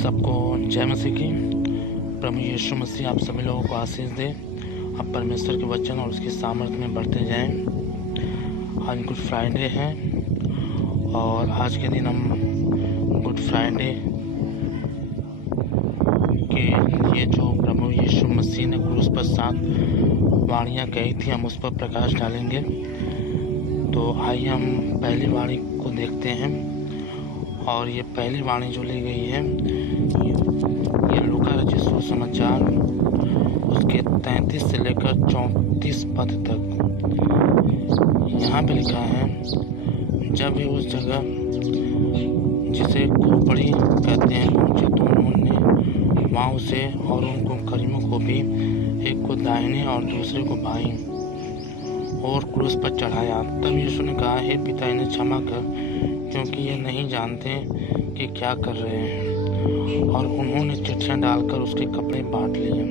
सबको जय मसीह की। प्रभु यीशु मसीह आप सभी लोगों को आशीष दे। आप परमेश्वर के वचन और उसकी सामर्थ्य में बढ़ते जाएं। आज गुड फ्राइडे है और आज के दिन हम गुड फ्राइडे के लिए जो प्रभु यीशु मसीह ने क्रूस पर 7 वाणियाँ कही थी, हम उस पर प्रकाश डालेंगे। तो आइए हम पहली वाणी को देखते हैं। और ये पहली वाणी जो ली गई है ये लूका रचित सुसमाचार उसके 33 से लेकर 34 पद तक। यहाँ पे लिखा है, जब वे उस जगह जिसे खोपड़ी कहते हैं पहुँचे तो उन्होंने वहाँ उसे और उनको करीमों को भी, एक को दाहिने और दूसरे को बाईं और क्रूस पर चढ़ाया। तब यीशु ने कहा, हे पिता, इन्हें क्षमा कर, क्योंकि ये नहीं जानते कि क्या कर रहे हैं। और उन्होंने चिट्ठियाँ डालकर उसके कपड़े बांट लिए।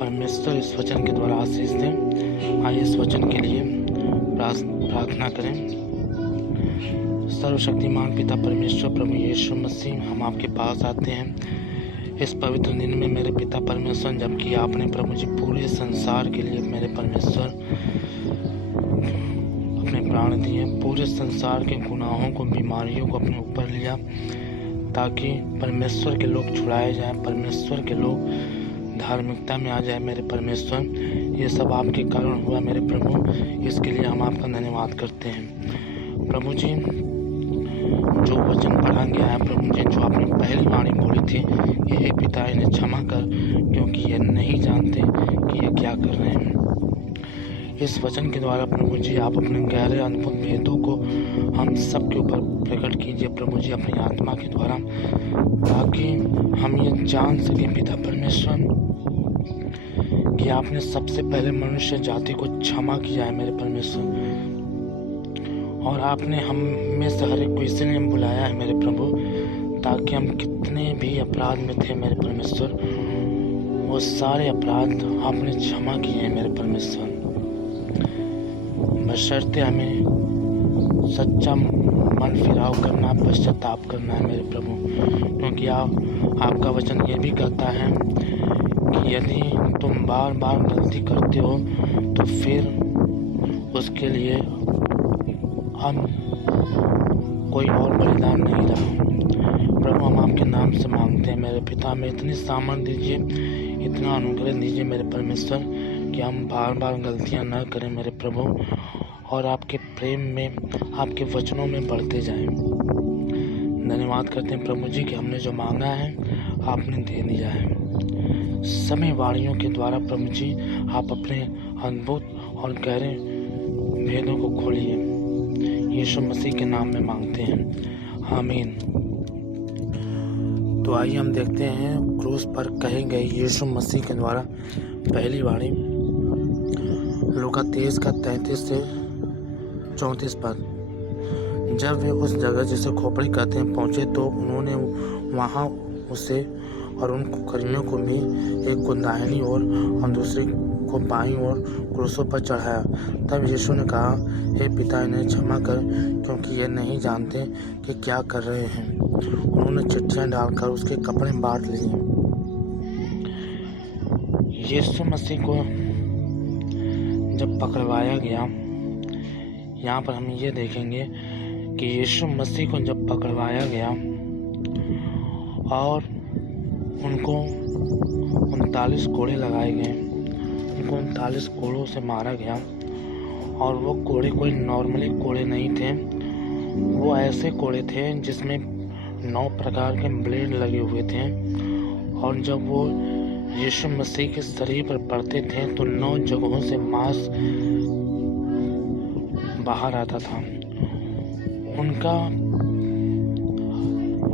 परमेश्वर इस वचन के द्वारा आशीष दें। आइए इस वचन के लिए प्रार्थना करें। सर्वशक्तिमान पिता परमेश्वर प्रभु यीशु मसीह, हम आपके पास आते हैं इस पवित्र दिन में मेरे पिता परमेश्वर, जबकि आपने प्रभु जी पूरे संसार के लिए मेरे परमेश्वर अपने प्राण दिए, पूरे संसार के गुनाहों को, बीमारियों को अपने ऊपर लिया, ताकि परमेश्वर के लोग छुड़ाए जाएं, परमेश्वर के लोग धार्मिकता में आ जाए। मेरे परमेश्वर, ये सब आपके कारण हुआ मेरे प्रभु, इसके लिए हम आपका धन्यवाद करते हैं। प्रभु जी, जो वचन पढ़ा गया है प्रभु जी, जो आपने पहली वाणी बोली थी, ये हे पिता, इन्हें क्षमा कर, क्योंकि ये नहीं जानते कि ये क्या कर रहे हैं। इस वचन के द्वारा प्रभु जी आप अपने गहरे अद्भुत भेदों को हम सब के ऊपर प्रकट कीजिए प्रभु जी, अपनी आत्मा के द्वारा, ताकि हम ये जान सकें पिता परमेश्वर कि आपने सबसे पहले मनुष्य जाति को क्षमा किया है मेरे परमेश्वर, और आपने हम में से हर एक को इसीलिए बुलाया है मेरे प्रभु, ताकि हम कितने भी अपराध में थे मेरे परमेश्वर, वो सारे अपराध आपने क्षमा किए हैं मेरे परमेश्वर। बशर्ते हमें सच्चा मन फिराव करना, पश्चाताप करना है मेरे प्रभु, क्योंकि आपका वचन ये भी कहता है कि यदि तुम बार बार गलती करते हो तो फिर उसके लिए हम कोई और बलिदान नहीं रहा। प्रभु, हम आपके नाम से मांगते हैं मेरे पिता, में इतनी सामर्थ दीजिए, इतना अनुग्रह दीजिए मेरे परमेश्वर, कि हम बार बार गलतियां न करें मेरे प्रभु, और आपके प्रेम में, आपके वचनों में बढ़ते जाएं। धन्यवाद करते हैं प्रभु जी कि हमने जो मांगा है आपने दे दिया है। सभी वाणियों के द्वारा प्रभु जी आप अपने अद्भुत और गहरे भेदों को खोलिए। यीशु मसीह के नाम में मांगते हैं, आमीन। तो आइए हम देखते हैं क्रूस पर कहे गए यीशु मसीह के द्वारा पहली वाणी, लूका 23 का 33 से 34 पद। जब वे उस जगह जिसे खोपड़ी कहते हैं पहुँचे तो उन्होंने वहाँ उसे और उन करीमियों को भी, एक को दाहिनी ओर और दूसरे को बाईं ओर क्रूसों पर चढ़ाया। तब यीशु ने कहा, हे पिता, इन्हें क्षमा कर, क्योंकि ये नहीं जानते कि क्या कर रहे हैं। उन्होंने चिट्ठियाँ डालकर उसके कपड़े बांट लिए। यीशु मसीह को जब पकड़वाया गया, यहाँ पर हम ये देखेंगे कि यीशु मसीह को जब पकड़वाया गया और उनको 39 कोड़े लगाए गए, उनको 39 कोड़ों से मारा गया, और वो कोड़े कोई नॉर्मली कोड़े नहीं थे, वो ऐसे कोड़े थे जिसमें 9 प्रकार के ब्लेड लगे हुए थे, और जब वो यीशु मसीह के शरीर पर पड़ते थे तो 9 जगहों से मांस बाहर आता था। उनका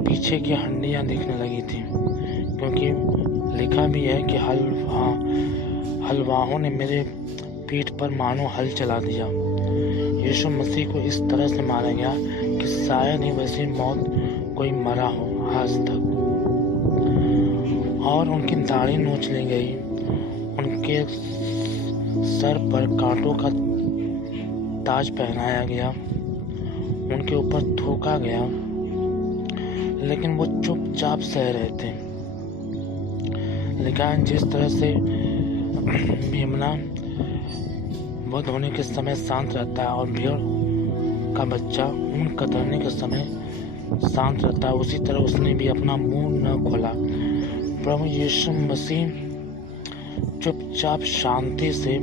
पीछे की हड्डियां दिखने लगी थी, क्योंकि लिखा भी है कि हलवाहों ने मेरे पीठ पर मानो हल चला दिया। यीशु मसीह को इस तरह से मारा गया कि शायद ही वैसी मौत कोई मरा हो आज तक। और उनकी दाढ़ी नोच ली गई, उनके सर पर कांटों का ताज पहनाया गया, उनके ऊपर थूका गया, लेकिन वो चुपचाप सह रहे थे। लेकिन जिस तरह से मेमना वध होने के समय शांत रहता है और भेड़ का बच्चा ऊन कतरने के समय शांत रहता है, उसी तरह उसने भी अपना मुंह न खोला। प्रभु यीशु मसीह चुपचाप शांति से,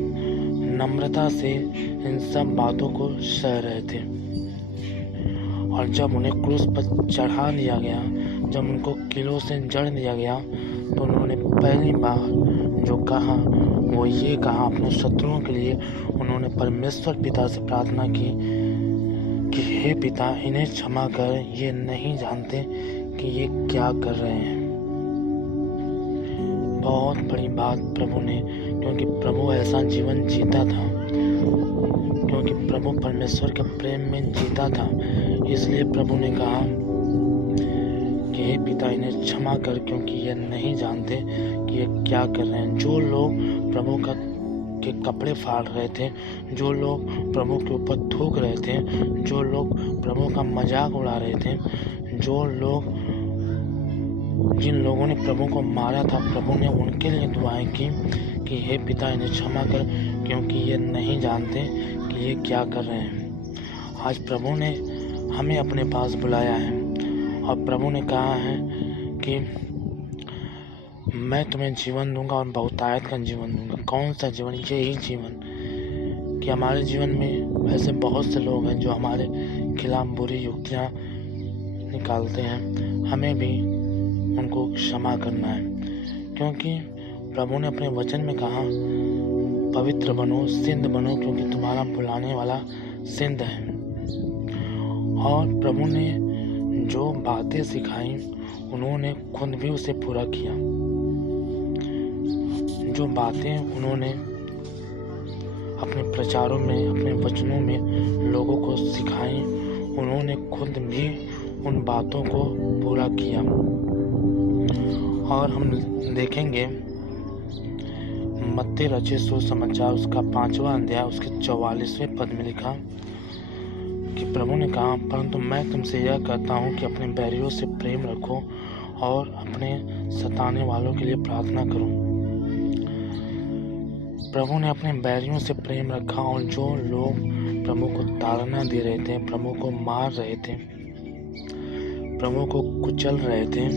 नम्रता से इन सब बातों को सह रहे थे। और जब उन्हें क्रूस पर चढ़ा दिया गया, जब उनको कीलों से जड़ दिया गया, तो उन्होंने पहली बार जो कहा वो ये कहा अपने शत्रुओं के लिए। उन्होंने परमेश्वर पिता से प्रार्थना की कि हे पिता, इन्हें क्षमा कर, ये नहीं जानते कि ये क्या कर रहे हैं। बहुत बड़ी बात प्रभु ने, क्योंकि प्रभु ऐसा जीवन जीता था, क्योंकि प्रभु परमेश्वर के प्रेम में जीता था, इसलिए प्रभु ने कहा कि हे पिता, इन्हें क्षमा कर, क्योंकि ये नहीं जानते कि ये क्या कर रहे हैं। जो लोग प्रभु के कपड़े फाड़ रहे थे, जो लोग प्रभु के ऊपर थूक रहे थे, जो लोग प्रभु का मजाक उड़ा रहे थे, जिन लोगों ने प्रभु को मारा था, प्रभु ने उनके लिए दुआएं की कि हे पिता, इन्हें क्षमा कर, क्योंकि ये नहीं जानते कि ये क्या कर रहे हैं। आज प्रभु ने हमें अपने पास बुलाया है और प्रभु ने कहा है कि मैं तुम्हें जीवन दूंगा और बहुतायत का जीवन दूंगा। कौन सा जीवन? यही जीवन कि हमारे जीवन में ऐसे बहुत से लोग हैं जो हमारे खिलाफ बुरी युक्तियाँ निकालते हैं, हमें भी उनको क्षमा करना है, क्योंकि प्रभु ने अपने वचन में कहा पवित्र बनो, सिद्ध बनो, क्योंकि तुम्हारा बुलाने वाला सिद्ध है। और प्रभु ने जो बातें सिखाई उन्होंने खुद भी उसे पूरा किया। जो बातें उन्होंने अपने प्रचारों में, अपने वचनों में लोगों को सिखाई, उन्होंने खुद भी उन बातों को पूरा किया। और हम देखेंगे मत्ती रचित सुसमाचार उसका 5वां अध्याय उसके 44वें पद में लिखा कि प्रभु ने कहा, परंतु मैं तुमसे यह कहता हूँ कि अपने बैरियों से प्रेम रखो और अपने सताने वालों के लिए प्रार्थना करो। प्रभु ने अपने बैरियों से प्रेम रखा, और जो लोग प्रभु को ताड़ना दे रहे थे, प्रभु को मार रहे थे, प्रभु को कुचल रहे थे,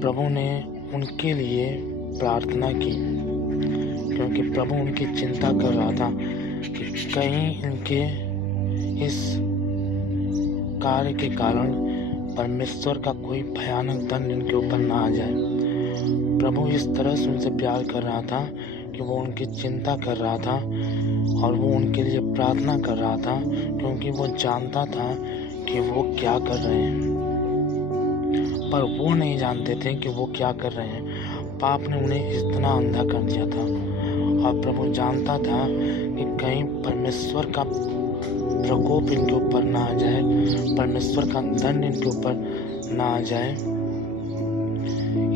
प्रभु ने उनके लिए प्रार्थना की, क्योंकि प्रभु उनकी चिंता कर रहा था कि कहीं इनके इस कार्य के कारण परमेश्वर का कोई भयानक दंड इनके ऊपर ना आ जाए। प्रभु इस तरह से उनसे प्यार कर रहा था कि वो उनकी चिंता कर रहा था और वो उनके लिए प्रार्थना कर रहा था, क्योंकि वो जानता था कि वो क्या कर रहे हैं, पर वो नहीं जानते थे कि वो क्या कर रहे हैं। पाप ने उन्हें इतना अंधा कर दिया था, और प्रभु जानता था कि कहीं परमेश्वर का प्रकोप इनके ऊपर ना आ जाए, परमेश्वर का दंड इनके ऊपर ना आ जाए।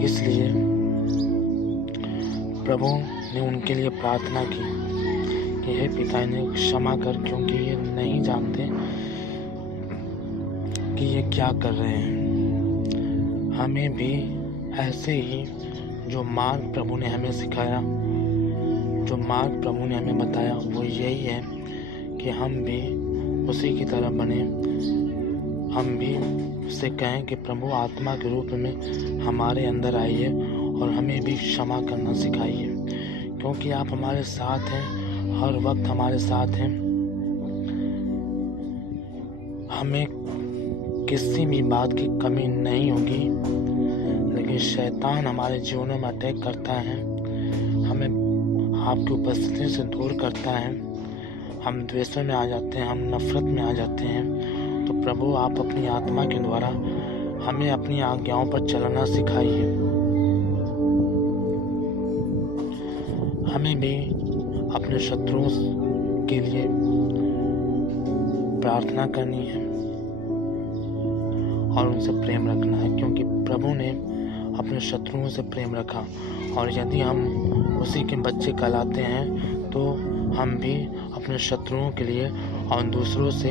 इसलिए प्रभु ने उनके लिए प्रार्थना की कि हे पिता, इन्हें क्षमा कर, क्योंकि ये नहीं जानते कि ये क्या कर रहे हैं। हमें भी ऐसे ही जो मार्ग प्रभु ने हमें सिखाया, जो मार्ग प्रभु ने हमें बताया, वो यही है कि हम भी उसी की तरह बने। हम भी उससे कहें कि प्रभु आत्मा के रूप में हमारे अंदर आइए और हमें भी क्षमा करना सिखाइए, क्योंकि आप हमारे साथ हैं, हर वक्त हमारे साथ हैं। हमें किसी भी बात की कमी नहीं होगी, लेकिन शैतान हमारे जीवनों में अटैक करता है, हमें आपकी उपस्थिति से दूर करता है, हम द्वेष में आ जाते हैं, हम नफरत में आ जाते हैं। तो प्रभु आप अपनी आत्मा के द्वारा हमें अपनी आज्ञाओं पर चलना सिखाइए। हमें भी अपने शत्रुओं के लिए प्रार्थना करनी है और उनसे प्रेम रखना है, क्योंकि प्रभु ने अपने शत्रुओं से प्रेम रखा। और यदि हम उसी के बच्चे कहलाते हैं तो हम भी अपने शत्रुओं के लिए और दूसरों से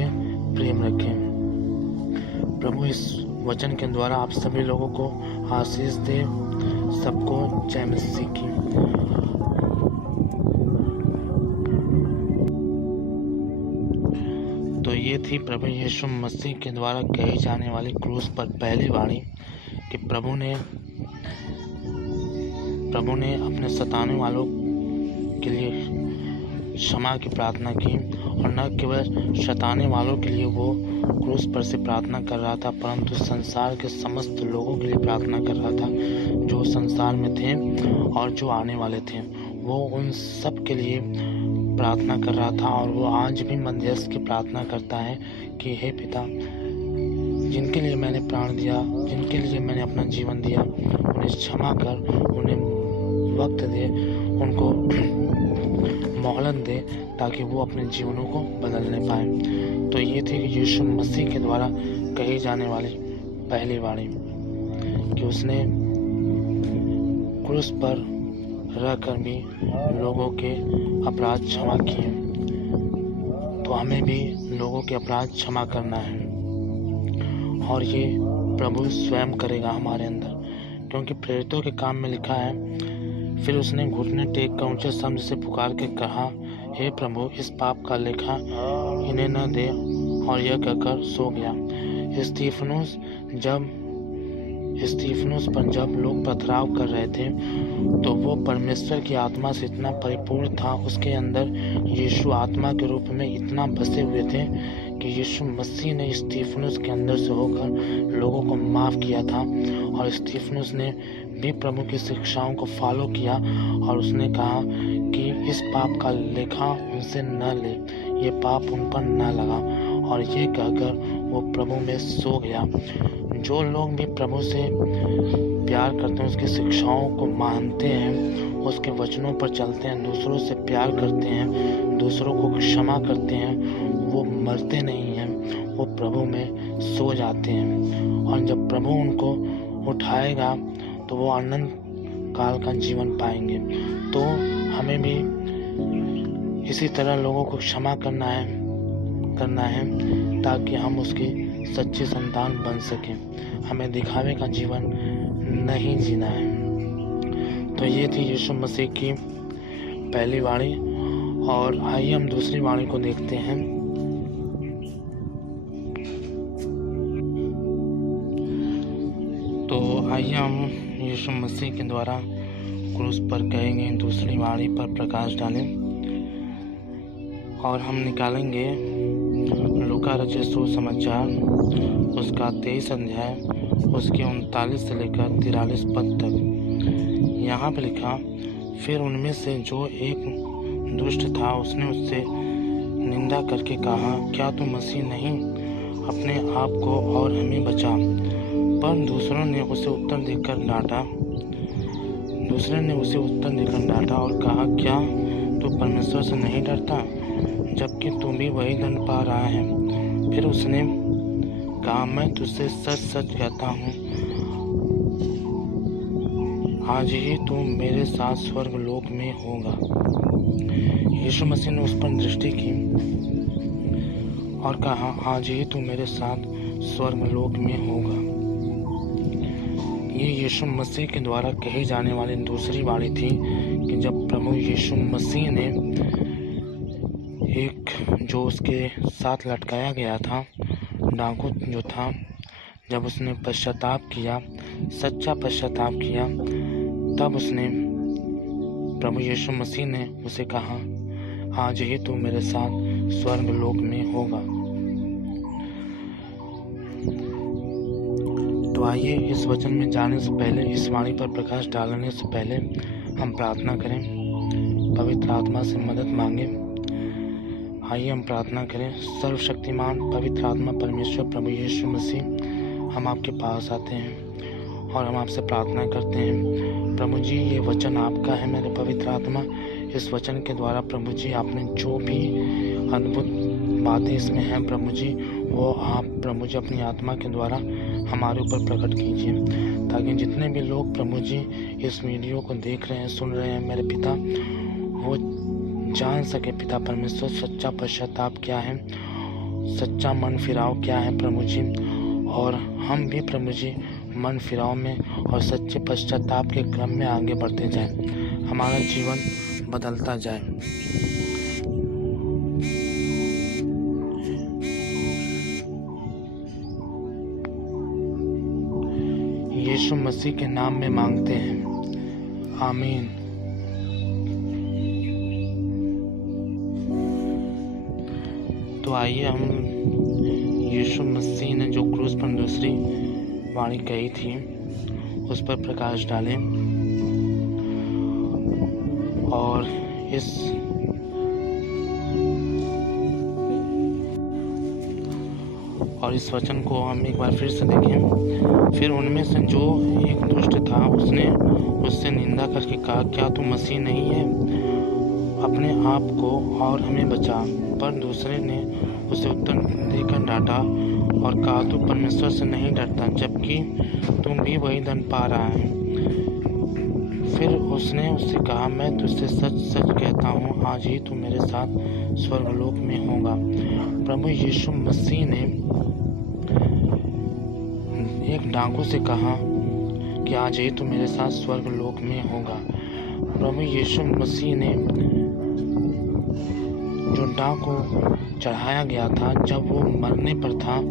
प्रेम रखें। प्रभु इस वचन के द्वारा आप सभी लोगों को आशीष दे। सबको जय मसीह की। तो ये थी प्रभु यीशु मसीह के द्वारा कही जाने वाली क्रूस पर पहली वाणी कि प्रभु ने अपने सताने वालों के लिए क्षमा की प्रार्थना की, और न केवल सताने वालों के लिए वो क्रूस पर से प्रार्थना कर रहा था, परंतु संसार के समस्त लोगों के लिए प्रार्थना कर रहा था जो संसार में थे और जो आने वाले थे। वो उन सब के लिए प्रार्थना कर रहा था, और वो आज भी मध्यस्थ की प्रार्थना करता है कि हे पिता, जिनके लिए मैंने प्राण दिया, जिनके लिए मैंने अपना जीवन दिया, उन्हें क्षमा कर, उन्हें वक्त दे, उनको मोहलत दे, ताकि वो अपने जीवनों को बदलने पाए। तो ये थी कि यीशु मसीह के द्वारा कही जाने वाली पहली वाणी कि उसने क्रूस पर रहकर भी लोगों के अपराध क्षमा किए। तो हमें भी लोगों के अपराध क्षमा करना है, और ये प्रभु स्वयं करेगा हमारे अंदर, क्योंकि प्रेरितों के काम में लिखा है, फिर उसने घुटने टेक कर ऊंचे शब्द से पुकार के कहा, हे प्रभु, इस पाप का लेखा इन्हें न दे, और यह कहकर सो गया। स्तीफनुस पर जब लोग पथराव कर रहे थे, तो वो परमेश्वर की आत्मा से इतना परिपूर्ण था, उसके अंदर यीशु आत्मा के रूप में इतना बसे हुए थे कि यीशु मसीह ने स्तीफनुस के अंदर से होकर लोगों को माफ़ किया था, और स्तीफनुस ने भी प्रभु की शिक्षाओं को फॉलो किया, और उसने कहा कि इस पाप का लेखा उनसे न ले, ये पाप उन पर न लगा, और ये कहकर वो प्रभु में सो गया। जो लोग भी प्रभु से प्यार करते हैं, उसकी शिक्षाओं को मानते हैं, उसके वचनों पर चलते हैं, दूसरों से प्यार करते हैं, दूसरों को क्षमा करते हैं, वो मरते नहीं हैं, वो प्रभु में सो जाते हैं। और जब प्रभु उनको उठाएगा तो वो आनंद काल का जीवन पाएंगे। तो हमें भी इसी तरह लोगों को क्षमा करना है ताकि हम उसकी सच्ची संतान बन सकें। हमें दिखावे का जीवन नहीं जीना है। तो ये थी यीशु मसीह की पहली वाणी, और आइए हम दूसरी वाणी को देखते हैं। तो आइए हम यीशु मसीह के द्वारा क्रूस पर कही गई दूसरी वाणी पर प्रकाश डालें, और हम निकालेंगे लूका रचित सुसमाचार उसका 23 अध्याय उसके 39 से लेकर 43 पद तक। यहाँ पर लिखा, फिर उनमें से जो एक दुष्ट था उसने उससे निंदा करके कहा, क्या तू मसीह नहीं? अपने आप को और हमें बचा। पर दूसरे ने उसे उत्तर देकर डांटा और कहा, क्या तू परमेश्वर से नहीं डरता, जबकि तू भी वही दंड पा रहा है? फिर उसने कहा, मैं तुझसे सच सच कहता हूँ, आज ही तू मेरे साथ स्वर्ग लोक में होगा। यीशु मसीह ने उस पर दृष्टि की और कहा, आज ही तू मेरे साथ स्वर्ग लोक में होगा। ये यीशु मसीह के द्वारा कही जाने वाली दूसरी वाणी थी कि जब प्रभु यीशु मसीह ने एक जो उसके साथ लटकाया गया था, डाकू जो था, जब उसने पश्चाताप किया, सच्चा पश्चाताप किया, तब उसने प्रभु यीशु मसीह ने उसे कहा, आज ही तू मेरे साथ स्वर्ग लोक में होगा। तो आइए इस वचन में जाने से पहले, इस वाणी पर प्रकाश डालने से पहले हम प्रार्थना करें, पवित्र आत्मा से मदद मांगे। आइए हम प्रार्थना करें। सर्वशक्तिमान पवित्र आत्मा परमेश्वर प्रभु यीशु मसीह, हम आपके पास आते हैं और हम आपसे प्रार्थना करते हैं। प्रभु जी, ये वचन आपका है मेरे पवित्र आत्मा। इस वचन के द्वारा प्रभु जी आपने जो भी अद्भुत बातें इसमें हैं प्रभु जी, वो आप प्रभु जी अपनी आत्मा के द्वारा हमारे ऊपर प्रकट कीजिए, ताकि जितने भी लोग प्रभु जी इस वीडियो को देख रहे हैं, सुन रहे हैं मेरे पिता, वो जान सके पिता परमेश्वर सच्चा पश्चाताप क्या है, सच्चा मन फिराव क्या है प्रभु जी, और हम भी प्रभु जी मन फिराव में और सच्चे पश्चाताप के क्रम में आगे बढ़ते जाएं, हमारा जीवन बदलता जाए। यीशु मसीह के नाम में मांगते हैं, आमीन। तो आइए हम यीशु मसीह ने जो क्रूस पर दूसरी वाणी कही थी उस पर प्रकाश डालें और इस वचन को हम एक बार फिर से देखें। फिर उनमें से जो एक दुष्ट था उसने उससे निंदा करके कहा, क्या तू मसीह नहीं है? अपने आप को और हमें बचा। पर दूसरे ने उसे उत्तर देकर डांटा और कहा, तू परमेश्वर से नहीं डरता, जबकि तुम भी वही दंड पा रहा है। फिर उसने उससे कहा, मैं तुझसे सच सच कहता हूँ, आज ही तू मेरे साथ स्वर्गलोक में होगा। प्रभु यीशु मसीह ने एक डाकू से कहा कि आज ही तू मेरे साथ स्वर्गलोक में होगा। प्रभु यीशु मसीह ने जो डाकू चढ़ाया गया था, जब वो मरने पर था,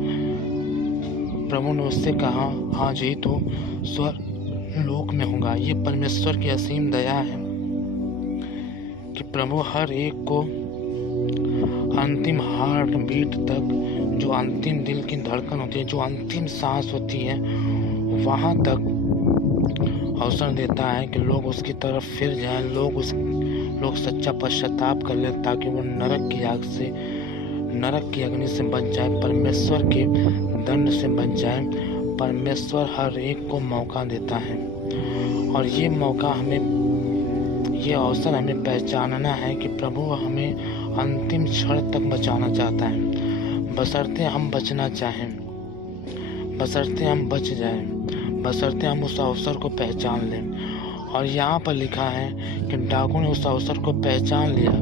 प्रभु ने उससे कहा, आज ही तो स्वर्गलोक में होगा। ये परमेश्वर की असीम दया है कि प्रभु हर एक को अंतिम हार्ट बीट तक, जो अंतिम दिल की धड़कन होती है, जो अंतिम सांस होती है, वहाँ तक अवसर देता है कि लोग उसकी तरफ फिर जाएं, लोग सच्चा पश्चाताप कर लें, ताकि वो नरक की अग्नि से बच जाए, परमेश्वर के दंड से बच जाए। परमेश्वर हर एक को मौका देता है और ये अवसर हमें पहचानना है कि प्रभु हमें अंतिम क्षण तक बचाना चाहता है, बशर्ते हम बचना चाहें, बशर्ते हम बच जाएं, बशर्ते हम उस अवसर को पहचान लें। और यहाँ पर लिखा है कि डाकू ने उस अवसर को पहचान लिया,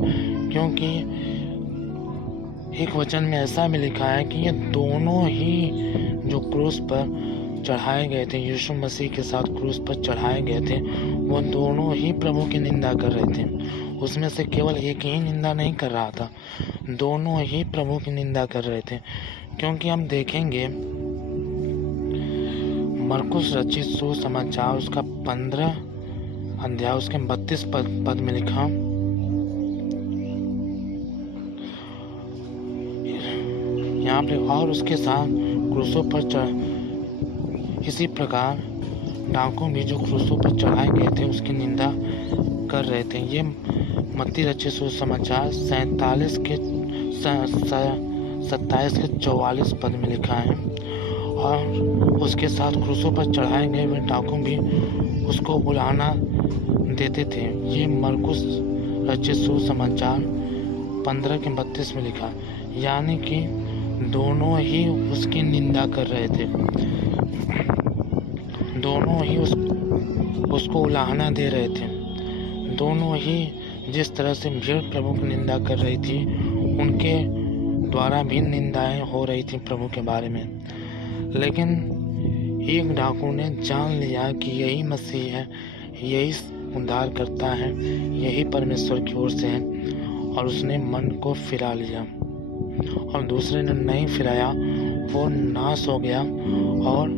क्योंकि एक वचन में ऐसा भी लिखा है कि ये दोनों ही जो क्रूस पर चढ़ाए गए थे, यीशु मसीह के साथ क्रूस पर चढ़ाए गए थे, वो दोनों ही प्रभु की निंदा कर रहे थे। उसमें से केवल एक ही निंदा नहीं कर रहा था, दोनों ही प्रभु की निंदा कर रहे थे। क्योंकि हम देखेंगे मरकुस रचित सुसमाचार उसका 15 अध्याय उसके 32 पद में लिखा, यहाँ पे, और उसके साथ क्रूसों पर इसी प्रकार डाकू भी जो क्रूसों पर चढ़ाए गए थे उसकी निंदा कर रहे थे। ये मत्ती रचित सुसमाचार 27 के 44 पद में लिखा है। और उसके साथ क्रूसों पर चढ़ाए गए वे डाकू भी उसको बुलाना देते थे। ये मरकुस रचित सुसमाचार 15 के 32 में लिखा, यानी कि दोनों ही उसकी निंदा कर रहे थे, दोनों ही उसको उलाहना दे रहे थे, दोनों ही जिस तरह से भीड़ प्रभु की निंदा कर रही थी, उनके द्वारा भी निंदाएं हो रही थी प्रभु के बारे में। लेकिन एक डाकू ने जान लिया कि यही मसीह है, यही उद्धार करता है, यही परमेश्वर की ओर से है, और उसने मन को फिरा लिया। और दूसरे ने नहीं फिराया, वो नाश हो गया, और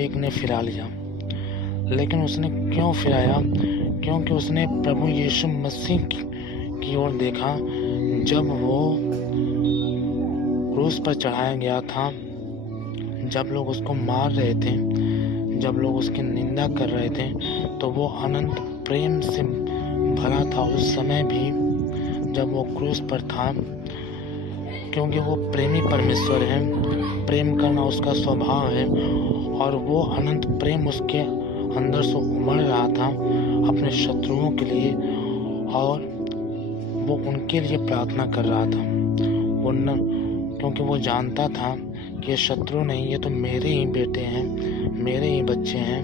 एक ने फिरा लिया। लेकिन उसने क्यों फिराया? क्योंकि उसने प्रभु यीशु मसीह की ओर देखा। जब वो क्रूस पर चढ़ाया गया था, जब लोग उसको मार रहे थे, जब लोग उसकी निंदा कर रहे थे, तो वो अनंत प्रेम से भरा था उस समय भी जब वो क्रूस पर था, क्योंकि वो प्रेमी परमेश्वर है, प्रेम करना उसका स्वभाव है, और वो अनंत प्रेम उसके अंदर से उमड़ रहा था अपने शत्रुओं के लिए, और वो उनके लिए प्रार्थना कर रहा था। क्योंकि वो जानता था कि ये शत्रु नहीं, ये तो मेरे ही बेटे हैं, मेरे ही बच्चे हैं,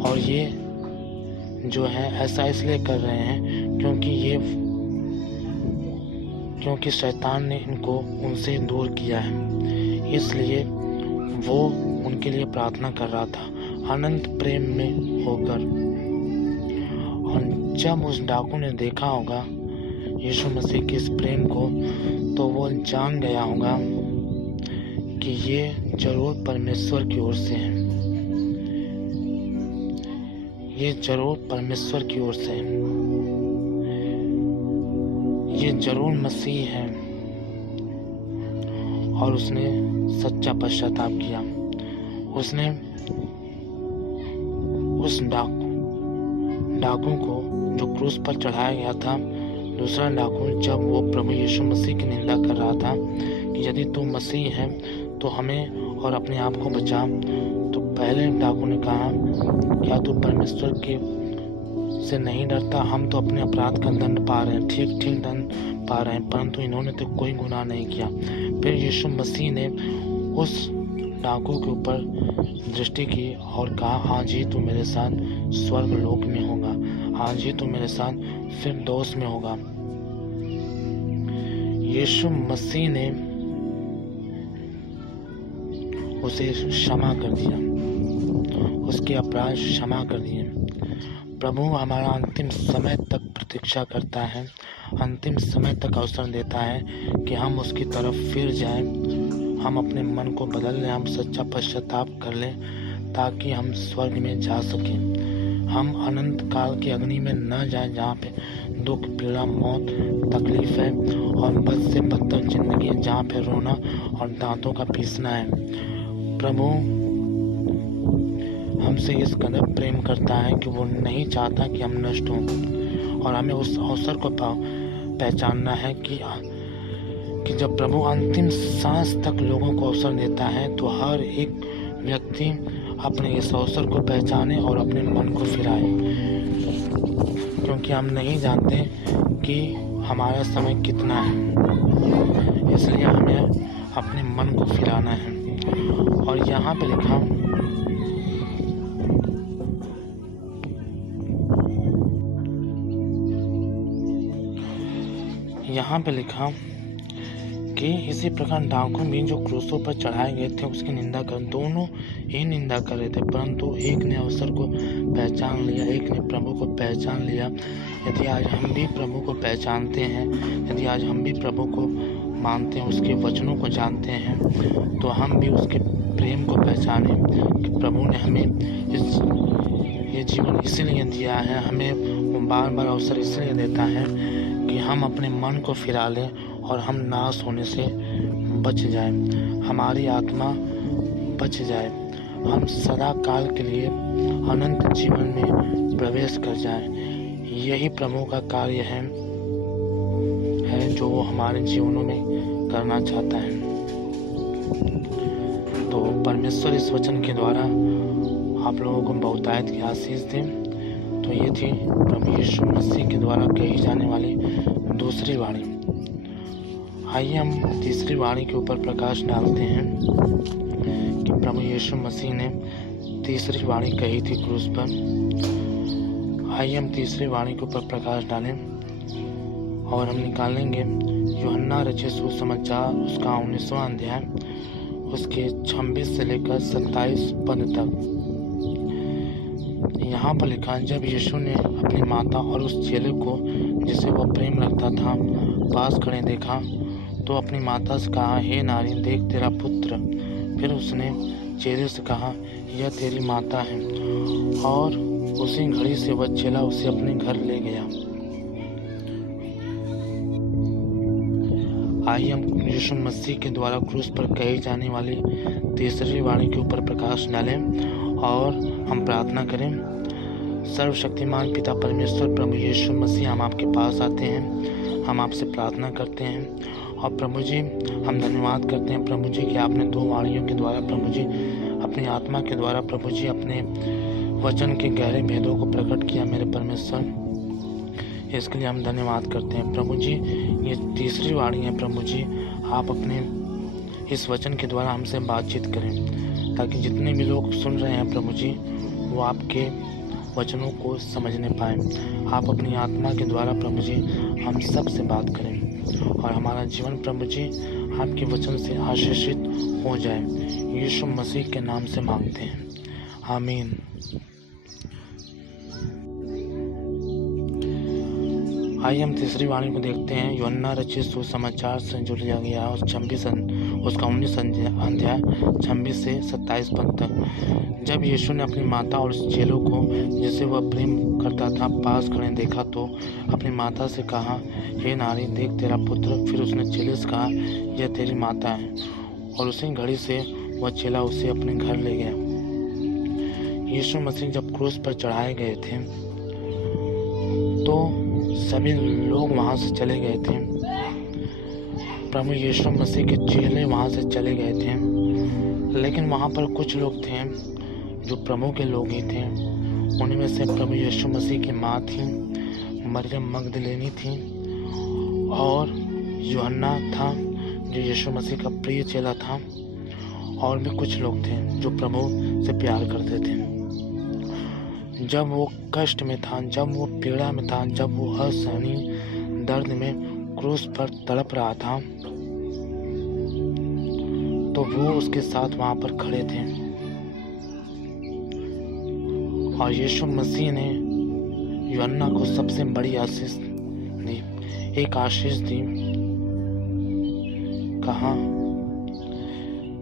और ये जो है ऐसा इसलिए कर रहे हैं क्योंकि शैतान ने इनको उनसे दूर किया है। इसलिए वो उनके लिए प्रार्थना कर रहा था अनंत प्रेम में होकर। और जब उस डाकू ने देखा होगा यीशु मसीह के इस प्रेम को, तो वो जान गया होगा कि ये जरूर परमेश्वर की ओर से है, ये जरूर परमेश्वर की ओर से है, ये जरूर मसीह है। और उसने सच्चा पश्चाताप किया। उसने उस डाकू को जो क्रूस पर चढ़ाया गया था, दूसरा डाकू, जब वो प्रभु यीशु मसीह की निंदा कर रहा था कि यदि तू मसीह है तो हमें और अपने आप को बचा, तो पहले डाकू ने कहा, क्या तू परमेश्वर के से नहीं डरता? हम तो अपने अपराध का दंड पा रहे हैं, ठीक ठीक दंड पा रहे हैं, परंतु इन्होंने तो कोई गुनाह नहीं किया। फिर यीशु मसीह ने उस डाकू के ऊपर दृष्टि की और कहा, आज ही तू मेरे साथ स्वर्ग लोक में होगा, आज ही तू मेरे साथ फिर दोष में होगा। यीशु मसीह ने उसे क्षमा कर दिया, उसके अपराध क्षमा कर दिए। प्रभु हमारा अंतिम समय तक प्रतीक्षा करता है, अंतिम समय तक अवसर देता है कि हम उसकी तरफ फिर जाएं, हम अपने मन को बदल लें, हम सच्चा पश्चाताप कर लें, ताकि हम स्वर्ग में जा सकें। हम अनंत काल की अग्नि में न जाएं, जहाँ पे दुख, पीड़ा, मौत, तकलीफ है और बद से बदतर जिंदगी है, जहाँ पे रोना और दांतों का पीसना है। प्रभु हमसे इस कदर प्रेम करता है कि वो नहीं चाहता कि हम नष्ट हों, और हमें उस अवसर को पहचानना है कि जब प्रभु अंतिम सांस तक लोगों को अवसर देता है, तो हर एक व्यक्ति अपने इस अवसर को पहचाने और अपने मन को फिराए, क्योंकि हम नहीं जानते कि हमारा समय कितना है। इसलिए हमें अपने मन को फिराना है। और यहाँ पे लिखा कि इसी प्रकार डाकू भी जो क्रूसों पर चढ़ाए गए थे उसकी निंदा कर, दोनों ही निंदा कर रहे थे, परंतु एक ने अवसर को पहचान लिया, एक ने प्रभु को पहचान लिया। यदि आज हम भी प्रभु को पहचानते हैं, यदि आज हम भी प्रभु को मानते हैं, उसके वचनों को जानते हैं, तो हम भी उसके प्रेम को पहचाने कि प्रभु ने हमें ये जीवन इसलिए दिया है, हमें वो बार बार अवसर इसलिए देता है कि हम अपने मन को फिरा लें और हम नाश होने से बच जाएं, हमारी आत्मा बच जाए, हम सदा काल के लिए अनंत जीवन में प्रवेश कर जाएं। यही प्रभु का कार्य है जो वो हमारे जीवनों में करना चाहता है। तो परमेश्वर इस वचन के द्वारा आप लोगों को बहुतायत की आशीष दें। तो ये थी प्रभु यीशु मसीह के द्वारा कही जाने वाली दूसरी वाणी। आइए हम तीसरी वाणी के ऊपर प्रकाश डालते हैं कि प्रभु यीशु मसीह ने तीसरी वाणी कही थी क्रूस पर। आइए हम तीसरी वाणी के ऊपर प्रकाश डालें और हम निकालेंगे यूहन्ना रचित सुसमाचार उसका 19वां अध्याय उसके 26 से लेकर 27 पद तक। यहाँ पर लिखा, जब यीशु ने अपनी माता और उस चेले को जिसे वह प्रेम रखता था पास खड़े देखा, तो अपनी माता से कहा, हे नारी, देख तेरा पुत्र। फिर उसने चेले से कहा, यह तेरी माता है। और उसी घड़ी से वह चेला उसे अपने घर ले गया। आइए हम यीशु मसीह के द्वारा क्रूस पर कही जाने वाली तीसरी वाणी के ऊपर प्रकाश डालें और हम प्रार्थना करें। सर्वशक्तिमान पिता परमेश्वर प्रभु यीशु मसीह, हम आपके पास आते हैं, हम आपसे प्रार्थना करते हैं और प्रभु जी हम धन्यवाद करते हैं प्रभु जी कि आपने दो वाणियों के द्वारा प्रभु जी अपनी आत्मा के द्वारा प्रभु जी अपने वचन के गहरे भेदों को प्रकट किया मेरे परमेश्वर। इसके लिए हम धन्यवाद करते हैं प्रभु जी। ये तीसरी वाणी है प्रभु जी, आप अपने इस वचन के द्वारा हमसे बातचीत करें ताकि जितने भी लोग सुन रहे हैं प्रभु जी वो आपके वचनों को समझने पाएँ। आप अपनी आत्मा के द्वारा प्रभु जी हम सब से बात करें और हमारा जीवन प्रभु जी आपके वचन से आशीषित हो जाए। यीशु मसीह के नाम से मांगते हैं, आमीन। आइए हम तीसरी वाणी को देखते हैं। यूहन्ना रचित सुसमाचार से जो लिया गया है उसका 19 अध्याय 26 से 27 पद तक। जब यीशु ने अपनी माता और उस चेलों को जिसे वह प्रेम करता था पास खड़े देखा तो अपनी माता से कहा, हे नारी, देख तेरा पुत्र। फिर उसने चेले से कहा, यह तेरी माता है। और उसी घड़ी से वह चेला उसे अपने घर ले गया। यीशु मसीह जब क्रूस पर चढ़ाए गए थे तो सभी लोग वहाँ से चले गए थे। प्रभु यीशु मसीह के चेले वहाँ से चले गए थे, लेकिन वहाँ पर कुछ लोग थे जो प्रभु के लोग ही थे। उनमें से प्रभु यीशु मसीह की माँ थी, मरियम मगदलेनी थी, और यूहन्ना था जो यीशु मसीह का प्रिय चेला था, और भी कुछ लोग थे जो प्रभु से प्यार करते थे। जब वो कष्ट में था, जब वो पीड़ा में था, जब वो असहनीय दर्द में क्रूस पर तड़प रहा था, तो वो उसके साथ वहां पर खड़े थे। और यीशु मसीह ने यूहन्ना को सबसे बड़ी आशीष दी। एक आशीष दी, कहा,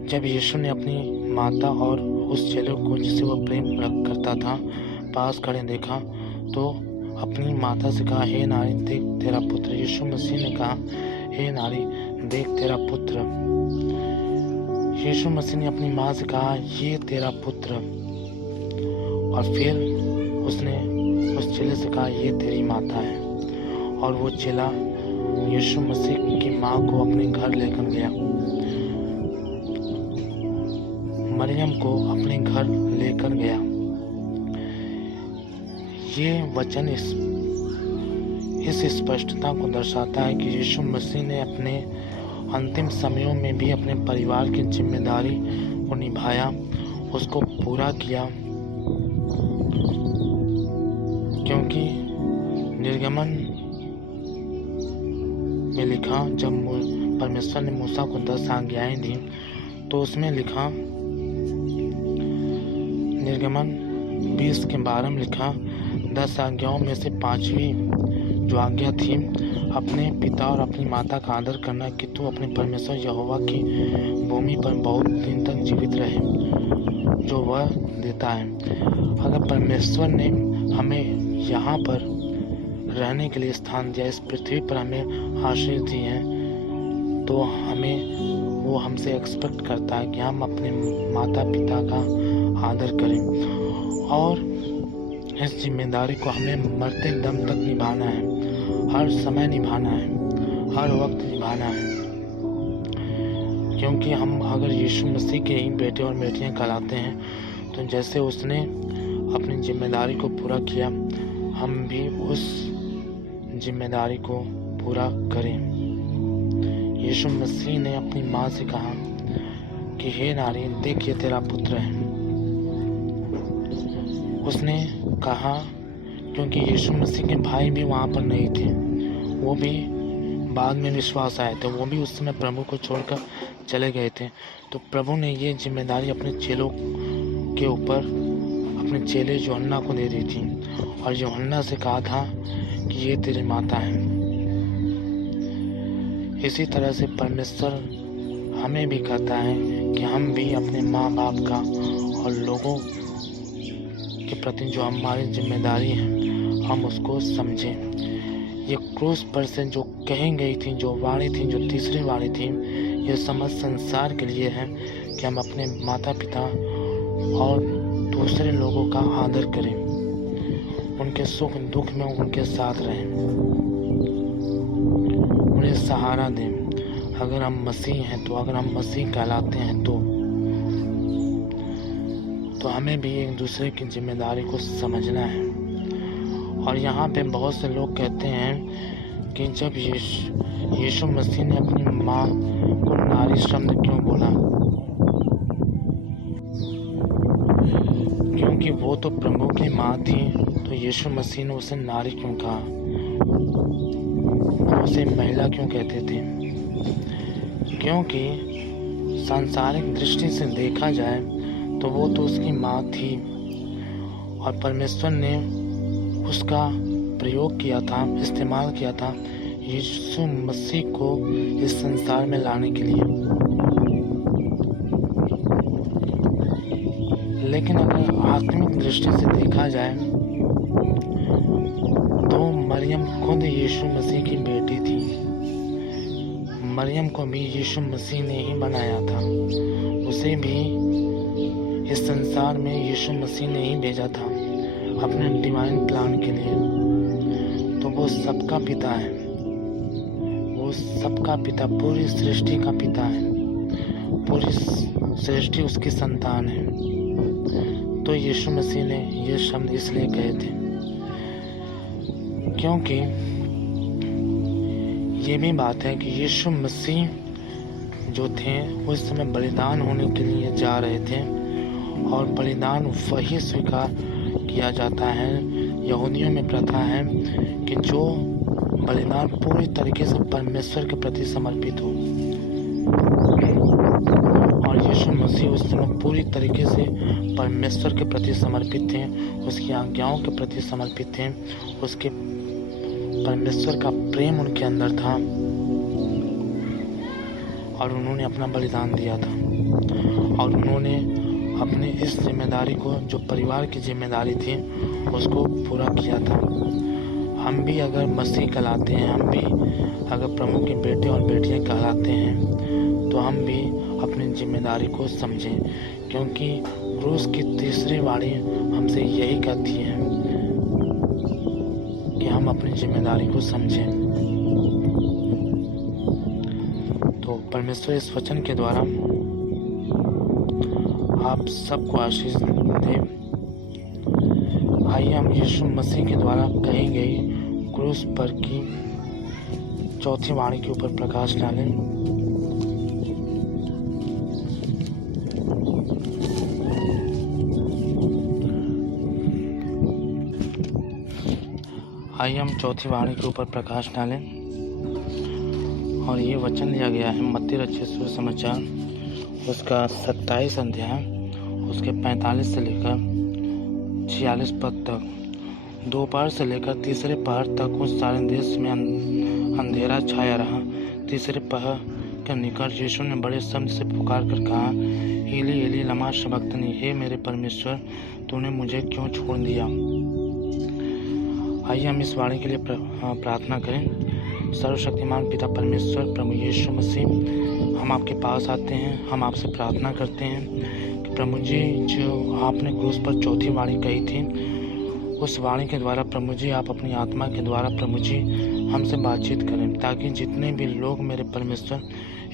जब यीशु ने अपनी माता और उस चेले को जिसे वह प्रेम करता था पास खड़े देखा तो अपनी माता से कहा, हे नारी, देख तेरा पुत्र। यीशु मसीह ने कहा, हे नारी, देख तेरा पुत्र। यीशु मसीह ने अपनी माँ से कहा, ये तेरा पुत्र। और फिर उसने उस चेले से कहा, ये तेरी माता है। और वो चेला यीशु मसीह की माँ को अपने घर लेकर गया, मरियम को अपने घर लेकर गया। ये वचन इस स्पष्टता को दर्शाता है कि यीशु मसीह ने अपने अंतिम समयों में भी अपने परिवार की जिम्मेदारी को निभाया, उसको पूरा किया। क्योंकि निर्गमन में लिखा, जब परमेश्वर ने मूसा को 10 आज्ञाएं दी तो उसमें लिखा, निर्गमन 20 के 12 में लिखा, 10 आज्ञाओं में से 5वीं जो आज्ञा थी, अपने पिता और अपनी माता का आदर करना, कि तू अपने परमेश्वर यहोवा की भूमि पर बहुत दिन तक जीवित रहे जो वह देता है। अगर परमेश्वर ने हमें यहाँ पर रहने के लिए स्थान दिया, इस पृथ्वी पर हमें आशीष दी है, तो वो हमसे एक्सपेक्ट करता है कि हम अपने माता पिता का आदर करें। और इस जिम्मेदारी को हमें मरते दम तक निभाना है, हर समय निभाना है, हर वक्त निभाना है। क्योंकि हम अगर यीशु मसीह के ही बेटे और बेटियां कहलाते हैं, तो जैसे उसने अपनी जिम्मेदारी को पूरा किया, हम भी उस जिम्मेदारी को पूरा करें। यीशु मसीह ने अपनी माँ से कहा कि हे नारी, देख ये तेरा पुत्र है। उसने कहा क्योंकि यीशु मसीह के भाई भी वहाँ पर नहीं थे, वो भी बाद में विश्वास आए थे, वो भी उस समय प्रभु को छोड़कर चले गए थे। तो प्रभु ने ये जिम्मेदारी अपने चेलों के ऊपर, अपने चेले यूहन्ना को दे दी थी, और यूहन्ना से कहा था कि ये तेरी माता है। इसी तरह से परमेश्वर हमें भी कहता है कि हम भी अपने माँ बाप का और लोगों के प्रति जो हमारी जिम्मेदारी है, हम उसको समझें। ये क्रूस पर से जो कही गई थी, जो वाणी थी, जो तीसरी वाणी थी, ये समस्त संसार के लिए है कि हम अपने माता पिता और दूसरे लोगों का आदर करें, उनके सुख दुख में उनके साथ रहें, उन्हें सहारा दें। अगर हम मसीह हैं, तो अगर हम मसीह कहलाते हैं, तो हमें भी एक दूसरे की जिम्मेदारी को समझना है। और यहाँ पे बहुत से लोग कहते हैं कि जब यीशु मसीह ने अपनी माँ को नारी शब्द क्यों बोला, क्योंकि वो तो प्रभु की माँ थी, तो यीशु मसीह ने उसे नारी क्यों कहा, उसे महिला क्यों कहते थे? क्योंकि सांसारिक दृष्टि से देखा जाए तो वो तो उसकी माँ थी और परमेश्वर ने उसका प्रयोग किया था, इस्तेमाल किया था यीशु मसीह को इस संसार में लाने के लिए। लेकिन अगर आत्मिक दृष्टि से देखा जाए तो मरियम खुद यीशु मसीह की बेटी थी। मरियम को भी यीशु मसीह ने ही बनाया था, उसे भी इस संसार में यीशु मसीह ने ही भेजा था अपने डिवाइन प्लान के लिए। तो वो सबका पिता है, वो सबका पिता, पूरी सृष्टि का पिता है, पूरी सृष्टि उसकी संतान है। तो यीशु मसीह ने ये शब्द इसलिए कहे थे क्योंकि ये भी बात है कि यीशु मसीह जो थे उस समय बलिदान होने के लिए जा रहे थे और बलिदान वही स्वीकार किया जाता है। यहूदियों में प्रथा है कि जो बलिदान पूरी तरीके से परमेश्वर के प्रति समर्पित हो, और यीशु मसीह उस समय पूरी तरीके से परमेश्वर के प्रति समर्पित थे, उसकी आज्ञाओं के प्रति समर्पित थे, उसके परमेश्वर का प्रेम उनके अंदर था और उन्होंने अपना बलिदान दिया था और उन्होंने अपनी इस जिम्मेदारी को, जो परिवार की जिम्मेदारी थी, उसको पूरा किया था। हम भी अगर मसीह कहलाते हैं, हम भी अगर प्रभु के बेटे और बेटियां कहलाते हैं, तो हम भी अपनी जिम्मेदारी को समझें, क्योंकि क्रूस की तीसरी वाणी हमसे यही कहती है कि हम अपनी जिम्मेदारी को समझें। तो परमेश्वर इस वचन के द्वारा आप सबको आशीष दे। आइए हम यीशु मसीह के द्वारा कही गई क्रूस पर की चौथी वाणी के ऊपर प्रकाश डालें। आइए हम चौथी वाणी के ऊपर प्रकाश डालें और ये वचन लिया गया है मत्ती रचित सुसमाचार उसका 27 अध्याय उसके 45 से लेकर 46 पद तक। दोपहर से लेकर तीसरे पहर तक उस सारे देश में अंधेरा छाया रहा। तीसरे पहर के निकट यीशु ने बड़े शब्द से पुकार कर कहा, एली एली लमा शबक्तनी, हे मेरे परमेश्वर तूने मुझे क्यों छोड़ दिया। आइए हम इस वाणी के लिए प्रार्थना करें। सर्वशक्तिमान पिता परमेश्वर प्रभु यीशु मसीह, हम आपके पास आते हैं, हम आपसे प्रार्थना करते हैं कि प्रभु जी जो आपने क्रूस पर चौथी वाणी कही थी, उस वाणी के द्वारा प्रभु जी आप अपनी आत्मा के द्वारा प्रभु जी हमसे बातचीत करें, ताकि जितने भी लोग मेरे परमेश्वर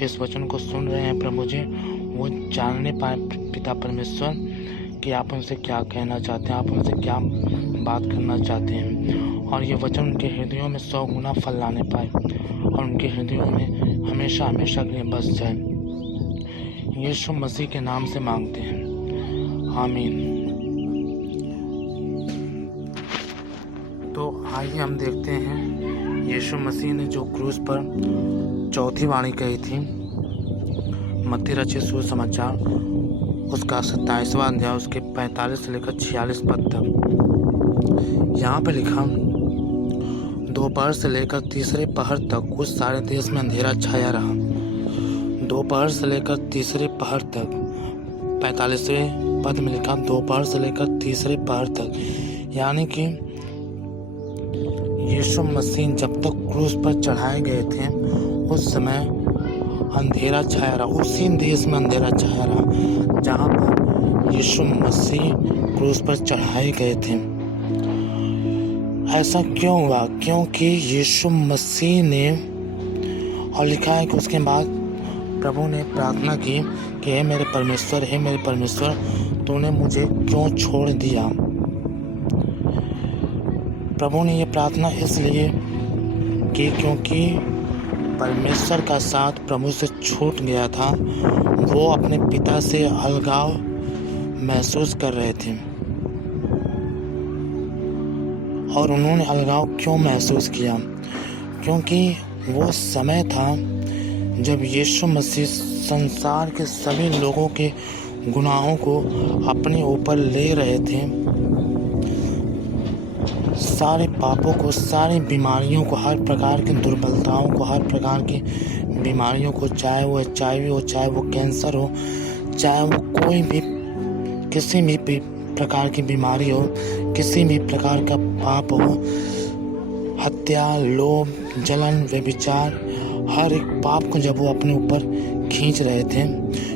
इस वचन को सुन रहे हैं प्रभु जी, वो जानने पाए पिता परमेश्वर कि आप उनसे क्या कहना चाहते हैं, आप उनसे क्या बात करना चाहते हैं, और ये वचन उनके हृदयों में 100 गुना फल लाने पाए और उनके हृदयों में हमेशा हमेशा के लिए बस जाए। यीशु मसीह के नाम से मांगते हैं, आमीन। तो आइए हम देखते हैं यीशु मसीह ने जो क्रूस पर चौथी वाणी कही थी, मत्ती रचित सुसमाचार उसका 27वां अध्याय उसके 45 से लेकर 46 पद तक। यहाँ पे लिखा, दोपहर से लेकर तीसरे पहर तक उस सारे देश में अंधेरा छाया रहा। दोपहर से लेकर तीसरे पहर तक, 45वें पद में लिखा दोपहर से लेकर तीसरे पहर तक, यानी कि यीशु मसीह जब तक क्रूस पर चढ़ाए गए थे उस समय अंधेरा छाया रहा, उसी देश में अंधेरा छाया रहा जहाँ पर यीशु मसीह क्रूस पर चढ़ाए गए थे। ऐसा क्यों हुआ? क्योंकि यीशु मसीह ने, और लिखा है कि उसके बाद प्रभु ने प्रार्थना की कि हे मेरे परमेश्वर, हे मेरे परमेश्वर तूने मुझे क्यों छोड़ दिया। प्रभु ने ये प्रार्थना इसलिए की क्योंकि परमेश्वर का साथ प्रभु से छूट गया था। वो अपने पिता से अलगाव महसूस कर रहे थे। और उन्होंने अलगाव क्यों महसूस किया? क्योंकि वो समय था जब यीशु मसीह संसार के सभी लोगों के गुनाहों को अपने ऊपर ले रहे थे, सारे पापों को, सारी बीमारियों को, हर प्रकार की दुर्बलताओं को, हर प्रकार की बीमारियों को, चाहे वो HIV हो, चाहे वो कैंसर हो, चाहे वो कोई भी किसी भी प्रकार की बीमारी हो, किसी भी प्रकार का पाप हो, हत्या, लोभ, जलन, व्यभिचार, हर एक पाप को जब वो अपने ऊपर खींच रहे थे,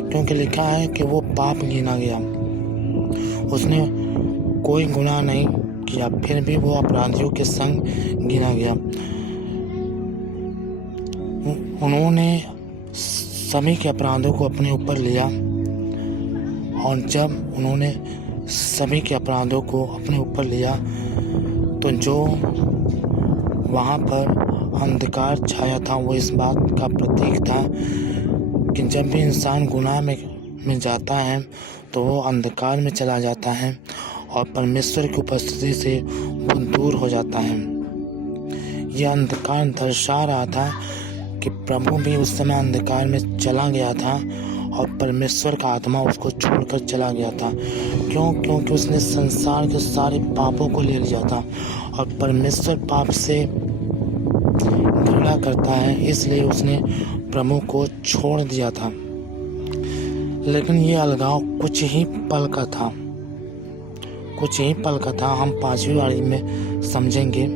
क्योंकि लिखा है कि वो पाप गिना गया, उसने कोई गुनाह नहीं किया, फिर भी वो अपराधियों के संग गिना गया। उन्होंने सभी के अपराधों को अपने ऊपर लिया, और जब उन्होंने सभी के अपराधों को अपने ऊपर लिया तो जो वहाँ पर अंधकार छाया था वो इस बात का प्रतीक था कि जब भी इंसान गुनाह में जाता है तो वो अंधकार में चला जाता है और परमेश्वर की उपस्थिति से वो दूर हो जाता है। यह अंधकार दर्शा रहा था कि प्रभु भी उस समय अंधकार में चला गया था और परमेश्वर का आत्मा उसको छोड़कर चला गया था। क्योंकि उसने संसार के सारे पापों को ले लिया था, और परमेश्वर पाप से घृणा करता है, इसलिए उसने प्रभु को छोड़ दिया था। लेकिन ये अलगाव कुछ ही पल का था, हम 5वीं वारी में समझेंगे।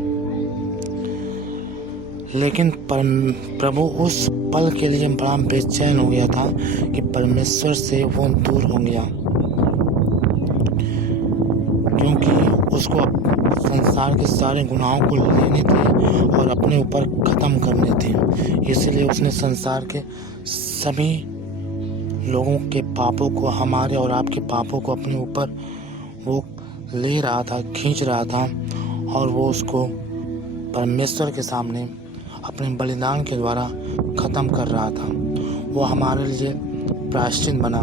लेकिन प्रभु उस पल के लिए बड़ा बेचैन हो गया था कि परमेश्वर से वो दूर हो गया, क्योंकि उसको संसार के सारे गुनाहों को लेने थे और अपने ऊपर ख़त्म करने थे। इसलिए उसने संसार के सभी लोगों के पापों को, हमारे और आपके पापों को अपने ऊपर वो ले रहा था, खींच रहा था, और वो उसको परमेश्वर के सामने अपने बलिदान के द्वारा ख़त्म कर रहा था। वो हमारे लिए प्रायश्चित बना।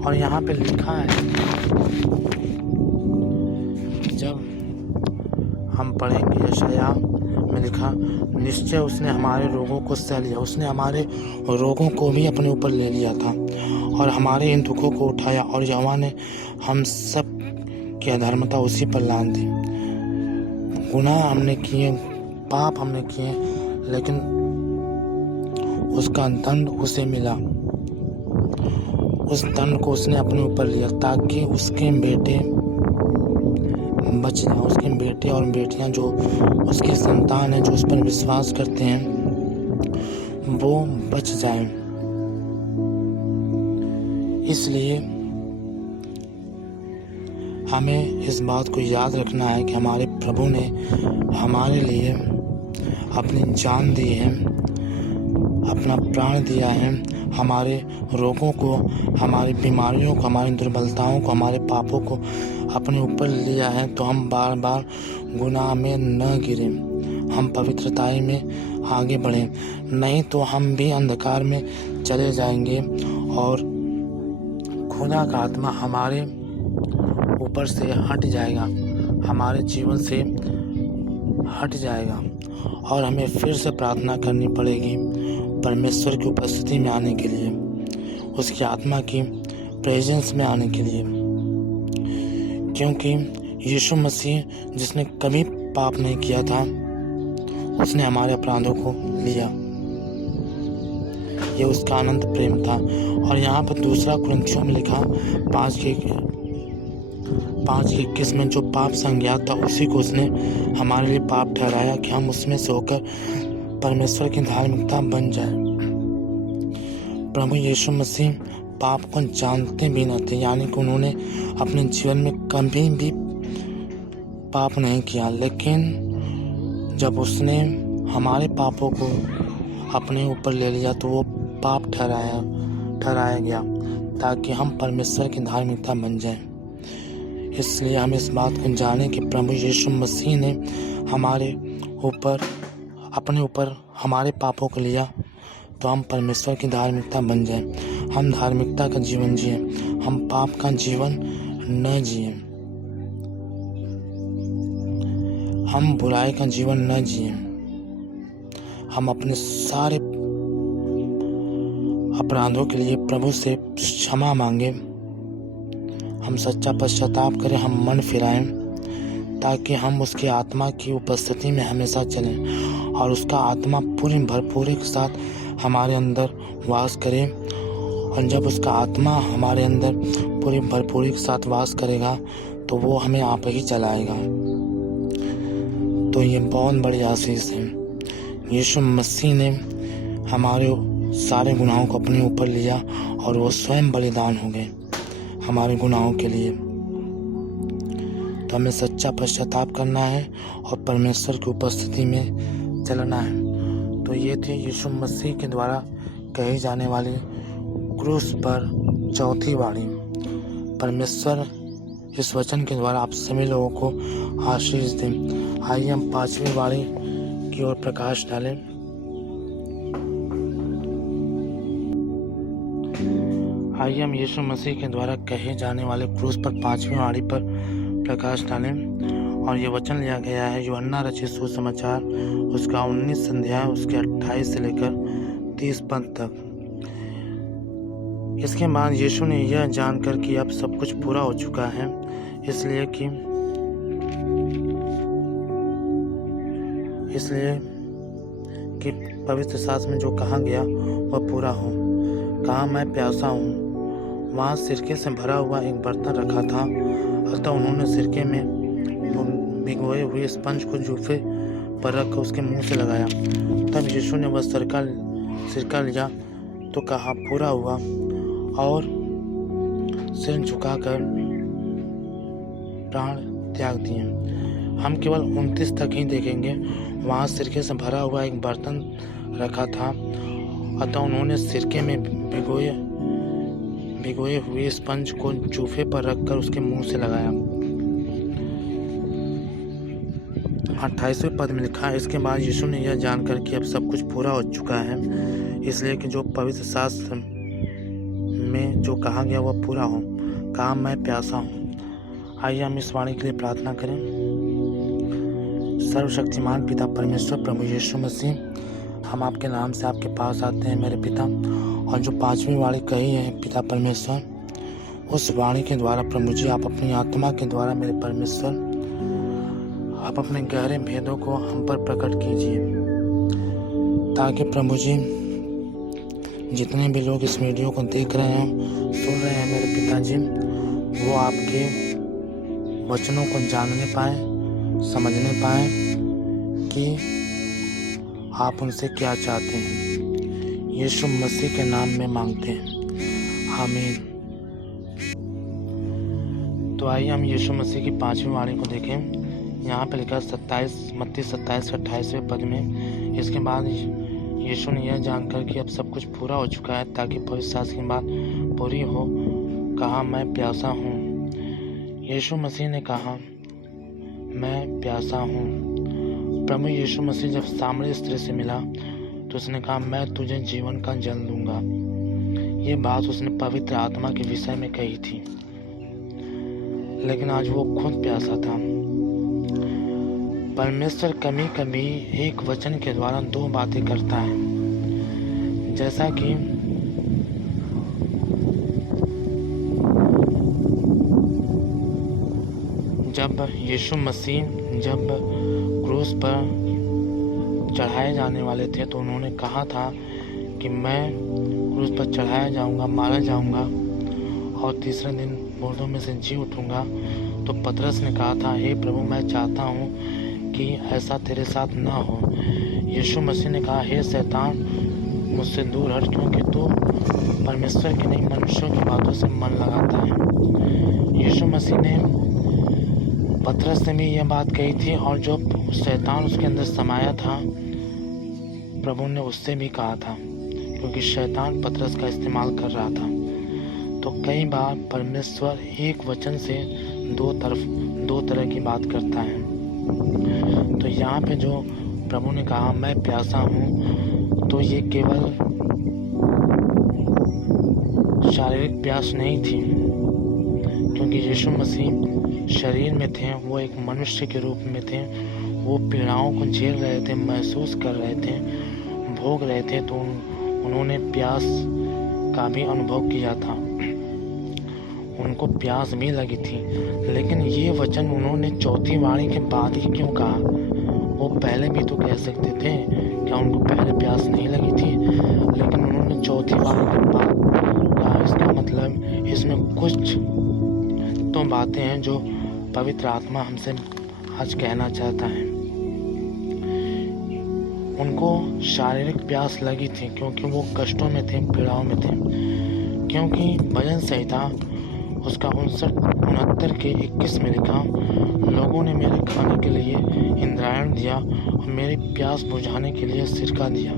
और यहाँ पे लिखा है, जब हम पढ़ेंगे यशायाह में लिखा, निश्चय उसने हमारे रोगों को सह लिया, उसने हमारे रोगों को भी अपने ऊपर ले लिया था और हमारे इन दुखों को उठाया, और यहोवा ने हम सब की अधर्मता उसी पर लाद दी। गुनाह हमने किए, पाप हमने किए, लेकिन उसका दंड उसे मिला। उस दंड को उसने अपने ऊपर लिया ताकि उसके बेटे बच जाएं, उसके बेटे और बेटियां जो उसकी संतान है, जो उस पर विश्वास करते हैं, वो बच जाएं। इसलिए हमें इस बात को याद रखना है कि हमारे प्रभु ने हमारे लिए अपनी जान दी है, अपना प्राण दिया है, हमारे रोगों को, हमारी बीमारियों को, हमारी दुर्बलताओं को, हमारे पापों को अपने ऊपर लिया है। तो हम बार बार गुनाह में न गिरें, हम पवित्रताई में आगे बढ़ें, नहीं तो हम भी अंधकार में चले जाएंगे और खुदा का आत्मा हमारे ऊपर से हट जाएगा, हमारे जीवन से हट जाएगा, और हमें फिर से प्रार्थना करनी पड़ेगी परमेश्वर की उपस्थिति में आने के लिए, उसकी आत्मा की प्रेजेंस में आने के लिए। क्योंकि यीशु मसीह जिसने कभी पाप नहीं किया था, उसने हमारे अपराधों को लिया। ये उसका अनंत प्रेम था। और यहाँ पर दूसरा कुरिन्थियों में लिखा 5:21 में, जो पाप संज्ञात था उसी को उसने हमारे लिए पाप ठहराया कि हम उसमें से होकर परमेश्वर की धार्मिकता बन जाए। प्रभु यीशु मसीह पाप को जानते भी न थे, यानी कि उन्होंने अपने जीवन में कभी भी पाप नहीं किया, लेकिन जब उसने हमारे पापों को अपने ऊपर ले लिया तो वो पाप ठहराया गया ताकि हम परमेश्वर की धार्मिकता बन जाएं। इसलिए हम इस बात को जानें कि प्रभु यीशु मसीह ने अपने ऊपर हमारे पापों को लिया तो हम परमेश्वर की धार्मिकता बन जाएं। हम धार्मिकता का जीवन जिए, हम पाप का जीवन न जिए, हम बुराई का जीवन न जिए, हम अपने सारे अपराधों के लिए प्रभु से क्षमा मांगे, हम सच्चा पश्चाताप करें, हम मन फिराएं, ताकि हम उसकी आत्मा की उपस्थिति में हमेशा चलें और उसका आत्मा पूरी भरपूरी के साथ हमारे अंदर वास करे। और जब उसका आत्मा हमारे अंदर पूरी भरपूरी के साथ वास करेगा तो वो हमें आप ही चलाएगा। तो ये बहुत बड़ी आशीष है। यीशु मसीह ने हमारे सारे गुनाहों को अपने ऊपर लिया और वो स्वयं बलिदान हो गए हमारे गुनाहों के लिए। तो हमें सच्चा पश्चाताप करना है और परमेश्वर की उपस्थिति में चलना है। तो ये थी यीशु मसीह के द्वारा कही जाने वाली क्रूस पर चौथी वाणी। परमेश्वर इस वचन के द्वारा आप सभी लोगों को आशीष दें। आइए हम पांचवी वाणी की ओर प्रकाश डालें। आइए हम यीशु मसीह के द्वारा कहे जाने वाले क्रूस पर पांचवी वाणी पर प्रकाश डालें। और ये वचन लिया गया है यूहन्ना रचित सुसमाचार उसका 19 अध्याय उसके 28 से लेकर 30 पद तक। इसके बाद यीशु ने यह जानकर कि अब सब कुछ पूरा हो चुका है, इसलिए कि पवित्र शास्त्र में जो कहा गया वह पूरा हो। कहा, मैं प्यासा हूँ। वहाँ सिरके से भरा हुआ एक बर्तन रखा था, अतः उन्होंने सिरके में भिगोए हुए स्पंज को जूफे पर रखकर उसके मुंह से लगाया। तब यीशु ने वह सिरका लिया तो कहा, पूरा हुआ, और सिर झुकाकर प्राण त्याग दिए। हम केवल 29 तक ही देखेंगे। वहाँ सिरके से भरा हुआ एक बर्तन रखा था, अतः उन्होंने सिरके में भिगोए हुए स्पंज को जूफे पर रखकर उसके मुंह से लगाया। 28वें पद में लिखा है, इसके बाद यीशु ने यह जानकर कि अब सब कुछ पूरा हो चुका है, इसलिए कि जो पवित्र शास्त्र में जो कहा गया वह पूरा हो। कहा, मैं प्यासा हूँ। आइए हम इस वाणी के लिए प्रार्थना करें। सर्वशक्तिमान पिता परमेश्वर प्रभु यीशु मसीह, हम आपके नाम से आपके पास आते हैं मेरे पिता, और जो पांचवी वाणी कही है पिता परमेश्वर, उस वाणी के द्वारा प्रभु जी आप अपनी आत्मा के द्वारा मेरे परमेश्वर आप अपने गहरे भेदों को हम पर प्रकट कीजिए, ताकि प्रभु जी जितने भी लोग इस वीडियो को देख रहे हैं, सुन रहे हैं मेरे पिताजी, वो आपके वचनों को जानने पाए, समझने पाए कि आप उनसे क्या चाहते हैं। यीशु मसीह के नाम में मांगते हैं, आमीन। तो आइए हम यीशु मसीह की पांचवी वाणी को देखें। यहाँ पे लिखा मत्ती 27 के 28वें पद में, इसके बाद यीशु ने यह जानकर कि अब सब कुछ पूरा हो चुका है, ताकि पवित्र शास्त्र की बात पूरी हो, कहा, मैं प्यासा हूँ। यीशु मसीह ने कहा, मैं प्यासा हूँ। प्रभु यीशु मसीह जब सामरी स्त्री से मिला तो उसने कहा, मैं तुझे जीवन का जल दूंगा। ये बात उसने पवित्र आत्मा के विषय में कही थी, लेकिन आज वो खुद प्यासा था। परमेश्वर कभी कभी एक वचन के द्वारा दो बातें करता है, जैसा कि जब यीशु मसीह जब क्रूस पर चढ़ाए जाने वाले थे तो उन्होंने कहा था कि मैं क्रूस पर चढ़ाया जाऊंगा, मारा जाऊंगा और तीसरे दिन मुर्दों में से जी उठूंगा। तो पतरस ने कहा था, हे प्रभु, मैं चाहता हूँ कि ऐसा तेरे साथ ना हो। यीशु मसीह ने कहा, हे शैतान, मुझसे दूर हट, क्योंकि तू परमेश्वर की नहीं मनुष्यों की बातों से मन लगाता है। यीशु मसीह ने पतरस से भी यह बात कही थी, और जो शैतान उसके अंदर समाया था प्रभु ने उससे भी कहा था, क्योंकि शैतान पतरस का इस्तेमाल कर रहा था। तो कई बार परमेश्वर एक वचन से दो तरह की बात करता है। तो यहाँ पे जो प्रभु ने कहा, मैं प्यासा हूँ, तो ये केवल शारीरिक प्यास नहीं थी, क्योंकि यीशु मसीह शरीर में थे, वो एक मनुष्य के रूप में थे, वो पीड़ाओं को झेल रहे थे, महसूस कर रहे थे, भोग रहे थे तो उन्होंने प्यास का भी अनुभव किया था, उनको प्यास भी लगी थी। लेकिन ये वचन उन्होंने चौथी वाणी के बाद ही क्यों कहा? वो पहले भी तो कह सकते थे। क्या उनको पहले प्यास नहीं लगी थी? लेकिन उन्होंने चौथी वाणी के बाद कहा। इसका मतलब इसमें कुछ तो बातें हैं जो पवित्र आत्मा हमसे आज कहना चाहता है। उनको शारीरिक प्यास लगी थी क्योंकि वो कष्टों में थे, पीड़ाओं में थे। क्योंकि भजन संहिता उसका 69 के 21 में लिखा, लोगों ने मेरे खाने के लिए इंद्रायण दिया और मेरी प्यास बुझाने के लिए सिरका दिया।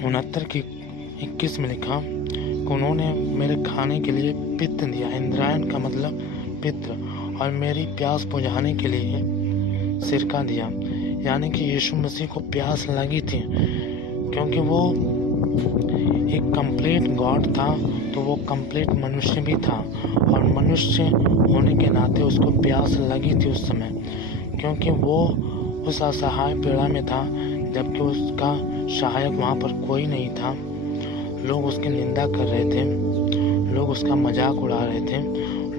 69 के 21 में लिखा कि उन्होंने मेरे खाने के लिए पित्त दिया। इंद्रायण का मतलब पित्त, और मेरी प्यास बुझाने के लिए सिरका दिया। यानी कि यीशु मसीह को प्यास लगी थी क्योंकि वो एक कंप्लीट गॉड था, तो वो कंप्लीट मनुष्य भी था, और मनुष्य होने के नाते उसको प्यास लगी थी उस समय, क्योंकि वो उस असहाय पीड़ा में था, जबकि उसका सहायक वहाँ पर कोई नहीं था। लोग उसकी निंदा कर रहे थे, लोग उसका मजाक उड़ा रहे थे,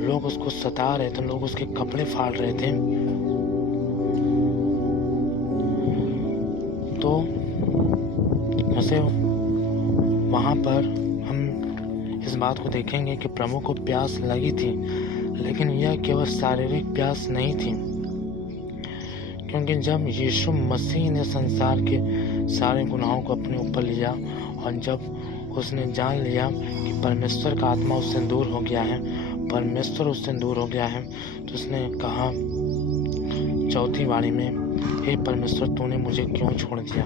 लोग उसको सता रहे थे, लोग उसके कपड़े फाड़ रहे थे। तो उसे वहाँ पर हम इस बात को देखेंगे कि प्रभु को प्यास लगी थी, लेकिन यह केवल शारीरिक प्यास नहीं थी। क्योंकि जब यीशु मसीह ने संसार के सारे गुनाहों को अपने ऊपर लिया और जब उसने जान लिया कि परमेश्वर का आत्मा उससे दूर हो गया है, परमेश्वर उससे दूर हो गया है, तो उसने कहा चौथी वाणी में, हे परमेश्वर, तूने मुझे क्यों छोड़ दिया?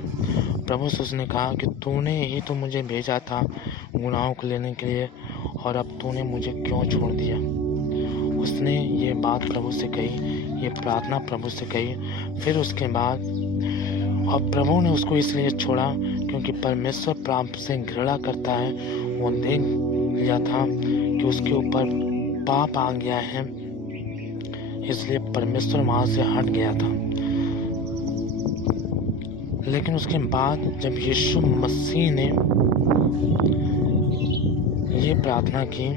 प्रभु से उसने कहा कि तूने ही तो मुझे भेजा था गुनाहों को लेने के लिए, और अब तूने मुझे क्यों छोड़ दिया? उसने ये बात प्रभु से कही, ये प्रार्थना प्रभु से कही। फिर उसके बाद और प्रभु ने उसको इसलिए छोड़ा क्योंकि परमेश्वर पाप से घृणा करता है। वो देख लिया था कि उसके ऊपर पाप आ गया है, इसलिए परमेश्वर वहाँ से हट गया था। लेकिन उसके बाद जब यीशु मसीह ने ये प्रार्थना की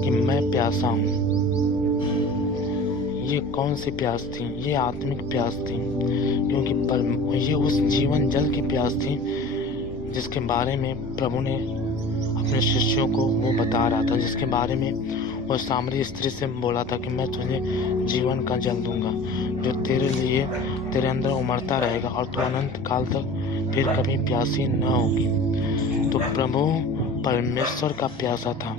कि मैं प्यासा हूँ, ये कौन सी प्यास थी? ये आत्मिक प्यास थी, क्योंकि ये उस जीवन जल की प्यास थी जिसके बारे में प्रभु ने अपने शिष्यों को वो बता रहा था, जिसके बारे में वो सामरी स्त्री से बोला था कि मैं तुझे जीवन का जल दूंगा जो तेरे लिए तेरे अंदर उमड़ता रहेगा और तू अनंत काल तक फिर कभी प्यासी न होगी। तो प्रभु परमेश्वर का प्यासा था,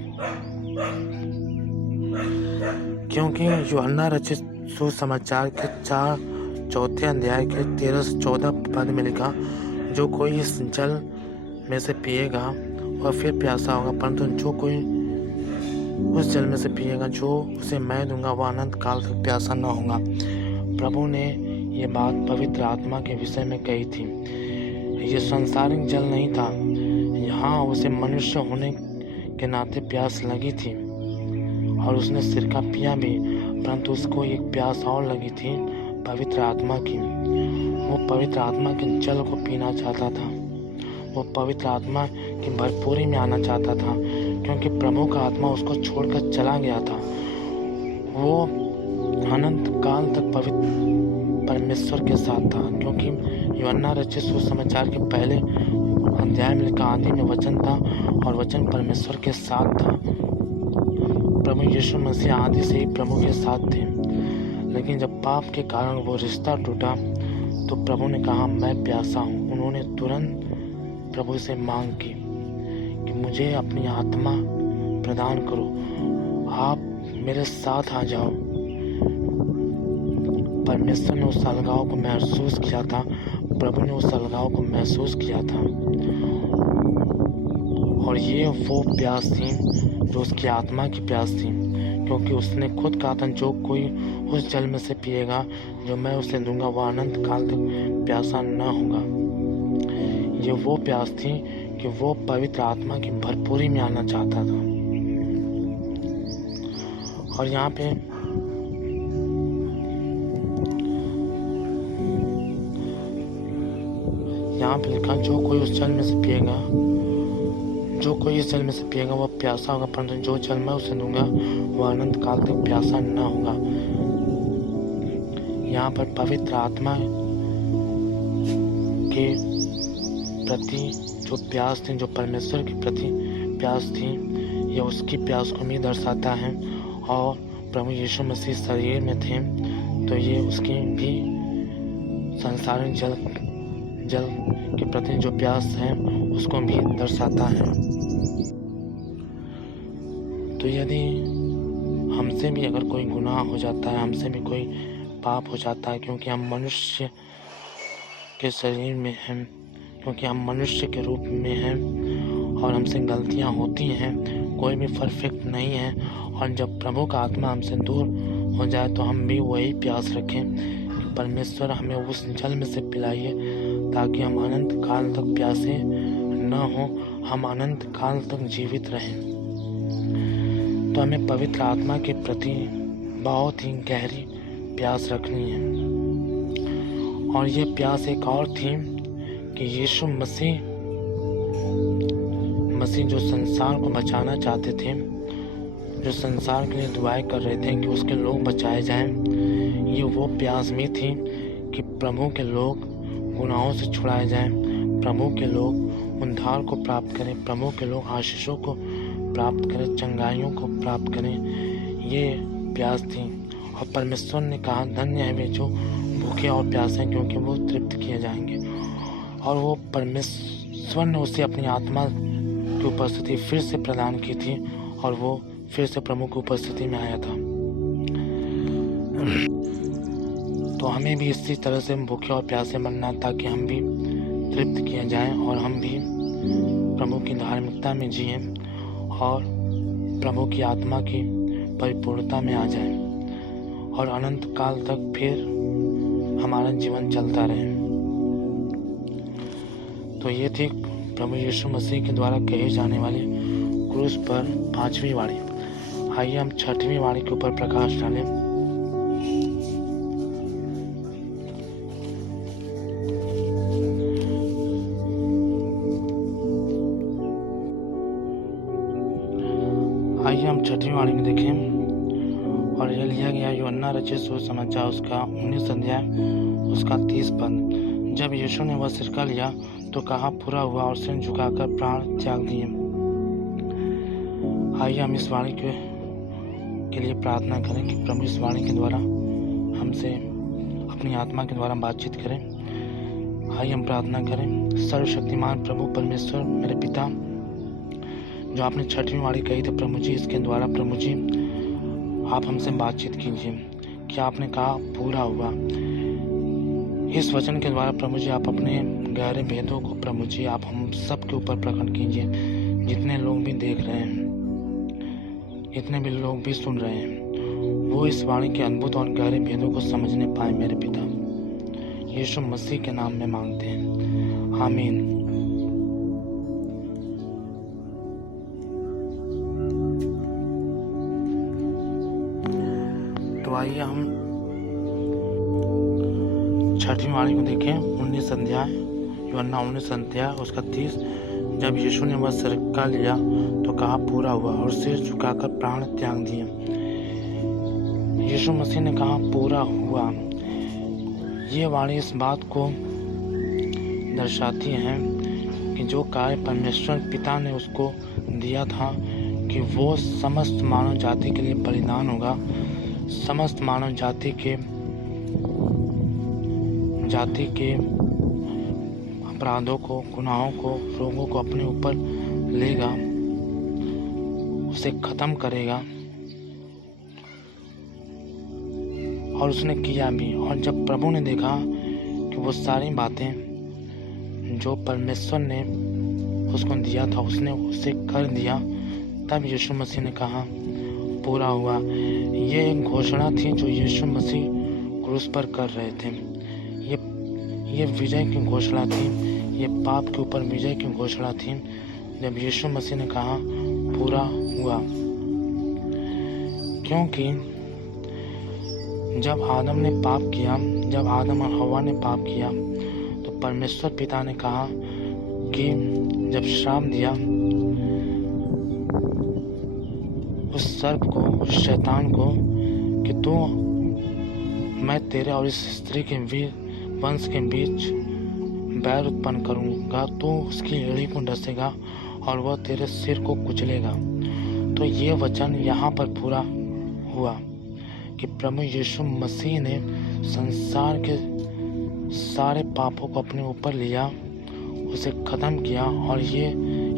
क्योंकि यूहन्ना रचित सुसमाचार के 4 अध्याय के 13 से 14 पद में लिखा, जो कोई इस जल में से पिएगा और फिर प्यासा होगा, परंतु जो कोई उस जल में से पिएगा जो उसे मैं दूंगा, वह अनंत काल तक प्यासा न होगा। प्रभु ने ये बात पवित्र आत्मा के विषय में कही थी। ये सांसारिक जल नहीं था, यहाँ उसे मनुष्य होने के नाते प्यास लगी थी और उसने सिरका पिया भी, परंतु उसको एक प्यास और लगी थी पवित्र आत्मा की। वो पवित्र आत्मा के जल को पीना चाहता था, वो पवित्र आत्मा की भरपूरी में आना चाहता था, क्योंकि प्रभु का आत्मा उसको छोड़कर चला गया था। वो अनंत काल तक पवित्र परमेश्वर के साथ था, क्योंकि यूहन्ना रचित सुसमाचार के पहले अध्याय में लिखा, आदि में वचन था और वचन परमेश्वर के साथ था। प्रभु यीशु मसीह आदि से ही प्रभु के साथ थे, लेकिन जब पाप के कारण वो रिश्ता टूटा तो प्रभु ने कहा मैं प्यासा हूँ। उन्होंने तुरंत प्रभु से मांग की कि मुझे अपनी आत्मा प्रदान करो, आप मेरे साथ आ जाओ। परमेश्वर ने उस अलगाव को महसूस किया था, प्रभु ने उस अलगाव को महसूस किया था, और ये वो प्यास थी जो उसकी आत्मा की प्यास थी, क्योंकि उसने खुद कहा था जो कोई उस जल में से पिएगा जो मैं उसे दूंगा, वह अनंत काल तक प्यासा न होगा। ये वो प्यास थी कि वो पवित्र आत्मा की भरपूरी में आना चाहता था। और यहाँ पे यहाँ पे लिखा, जो कोई उस जल में से पिएगा, जो कोई इस जल में से पिएगा वह प्यासा होगा, परंतु जो जल मैं उसे दूंगा वह अनंत काल तक प्यासा न होगा। यहाँ पर पवित्र आत्मा के प्रति जो प्यास थी, जो परमेश्वर के प्रति प्यास थी, यह उसकी प्यास को भी दर्शाता है। और प्रभु यीशु मसीह शरीर में थे तो ये उसकी भी संसारिक जल के प्रति जो प्यास है उसको भी दर्शाता है। तो यदि हमसे भी अगर कोई गुनाह हो जाता है, हमसे भी कोई पाप हो जाता है, क्योंकि हम मनुष्य के शरीर में हैं, क्योंकि हम मनुष्य के रूप में हैं और हमसे गलतियां होती हैं, कोई भी परफेक्ट नहीं है। और जब प्रभु का आत्मा हमसे दूर हो जाए तो हम भी वही प्यास रखें कि परमेश्वर हमें उस जल में से पिलाइए, ताकि हम अनंत काल तक प्यासे न हो, हम अनंत काल तक जीवित रहें। तो हमें पवित्र आत्मा के प्रति बहुत ही गहरी प्यास रखनी है। और ये प्यास एक और थी कि यीशु मसीह जो संसार को बचाना चाहते थे, जो संसार के लिए दुआएं कर रहे थे कि उसके लोग बचाए जाएं, ये वो प्यास में थी कि प्रभु के लोग गुनाहों से छुड़ाए जाएं, प्रभु के लोग उद्धार को प्राप्त करें, प्रभु के लोग आशीषों को प्राप्त करें, चंगाइयों को प्राप्त करें। ये प्यास थी। और परमेश्वर ने कहा, धन्य है वे जो भूखे और प्यासे हैं, क्योंकि वो तृप्त किए जाएंगे। और वो परमेश्वर ने उसे अपनी आत्मा की उपस्थिति फिर से प्रदान की थी और वो फिर से प्रभु की उपस्थिति में आया था। तो हमें भी इसी तरह से भूखे और प्यासे बनना, ताकि हम भी तृप्त किए जाएं और हम भी प्रभु की धार्मिकता में जिएं और प्रभु की आत्मा की परिपूर्णता में आ जाएं और अनंत काल तक फिर हमारा जीवन चलता रहे। तो ये थी प्रभु यीशु मसीह के द्वारा कही जाने वाली क्रूस पर 5वीं वाणी। आइए हम 6वीं वाणी के ऊपर प्रकाश डालें। आइए हम 6वीं वाणी में देखें। और यह लिया गया यूहन्ना रचित सुसमाचार उसका 19 अध्याय उसका 30 पद। जब यीशु ने वह सिरका लिया तो कहा, पूरा हुआ, और सिर झुकाकर प्राण त्याग दिए। आइए हम इस वाणी के लिए प्रार्थना करें कि प्रभु इस वाणी के द्वारा हमसे अपनी आत्मा के द्वारा बातचीत करें। आइए हम प्रार्थना करें। सर्वशक्तिमान प्रभु परमेश्वर मेरे पिता, जो आपने 6वीं वाणी कही थी प्रभु जी, इसके द्वारा प्रभु जी आप हमसे बातचीत कीजिए कि आपने कहा पूरा हुआ। इस वचन के द्वारा प्रभु जी आप अपने गहरे भेदों को प्रभु जी आप हम सब के ऊपर प्रकट कीजिए। जितने लोग भी देख रहे हैं, जितने भी लोग भी सुन रहे हैं, वो इस वाणी के अद्भुत और गहरे भेदों को समझने पाए मेरे पिता। यीशु मसीह के नाम में मांगते हैं, आमीन। तो आइए हम 6वीं वाणी को देखें। 19 अध्याय यूहन्ना 19 अध्याय उसका 30। जब यीशु ने वह सिरका लिया तो कहा, पूरा हुआ, और सिर झुकाकर प्राण त्याग दिए। यीशु मसीह ने कहा पूरा हुआ। ये वाणी इस बात को दर्शाती है कि जो कार्य परमेश्वर पिता ने उसको दिया था कि वो समस्त मानव जाति के लिए बलिदान होगा, समस्त मानव जाति के अपराधों को, गुनाहों को, रोगों को अपने ऊपर लेगा, उसे खत्म करेगा। और उसने किया भी। और जब प्रभु ने देखा कि वो सारी बातें जो परमेश्वर ने उसको दिया था उसने उसे कर दिया, तब यीशु मसीह ने कहा पूरा हुआ। ये एक घोषणा थी जो यीशु मसीह क्रूस पर कर रहे थे। ये विजय की घोषणा थी, ये पाप के ऊपर विजय की घोषणा थी। जब यीशु मसीह ने कहा पूरा हुआ, क्योंकि जब आदम ने पाप किया, जब आदम और हवा ने पाप किया, तो परमेश्वर पिता ने कहा कि जब श्राप दिया उस सर्प को, उस शैतान को कि तू, मैं तेरे और इस स्त्री के वंश के बीच बैर उत्पन्न करूंगा, तू उसकी एड़ी को डसेगा और वह तेरे सिर को कुचलेगा। तो ये वचन यहाँ पर पूरा हुआ कि प्रभु यीशु मसीह ने संसार के सारे पापों को अपने ऊपर लिया, उसे ख़त्म किया। और ये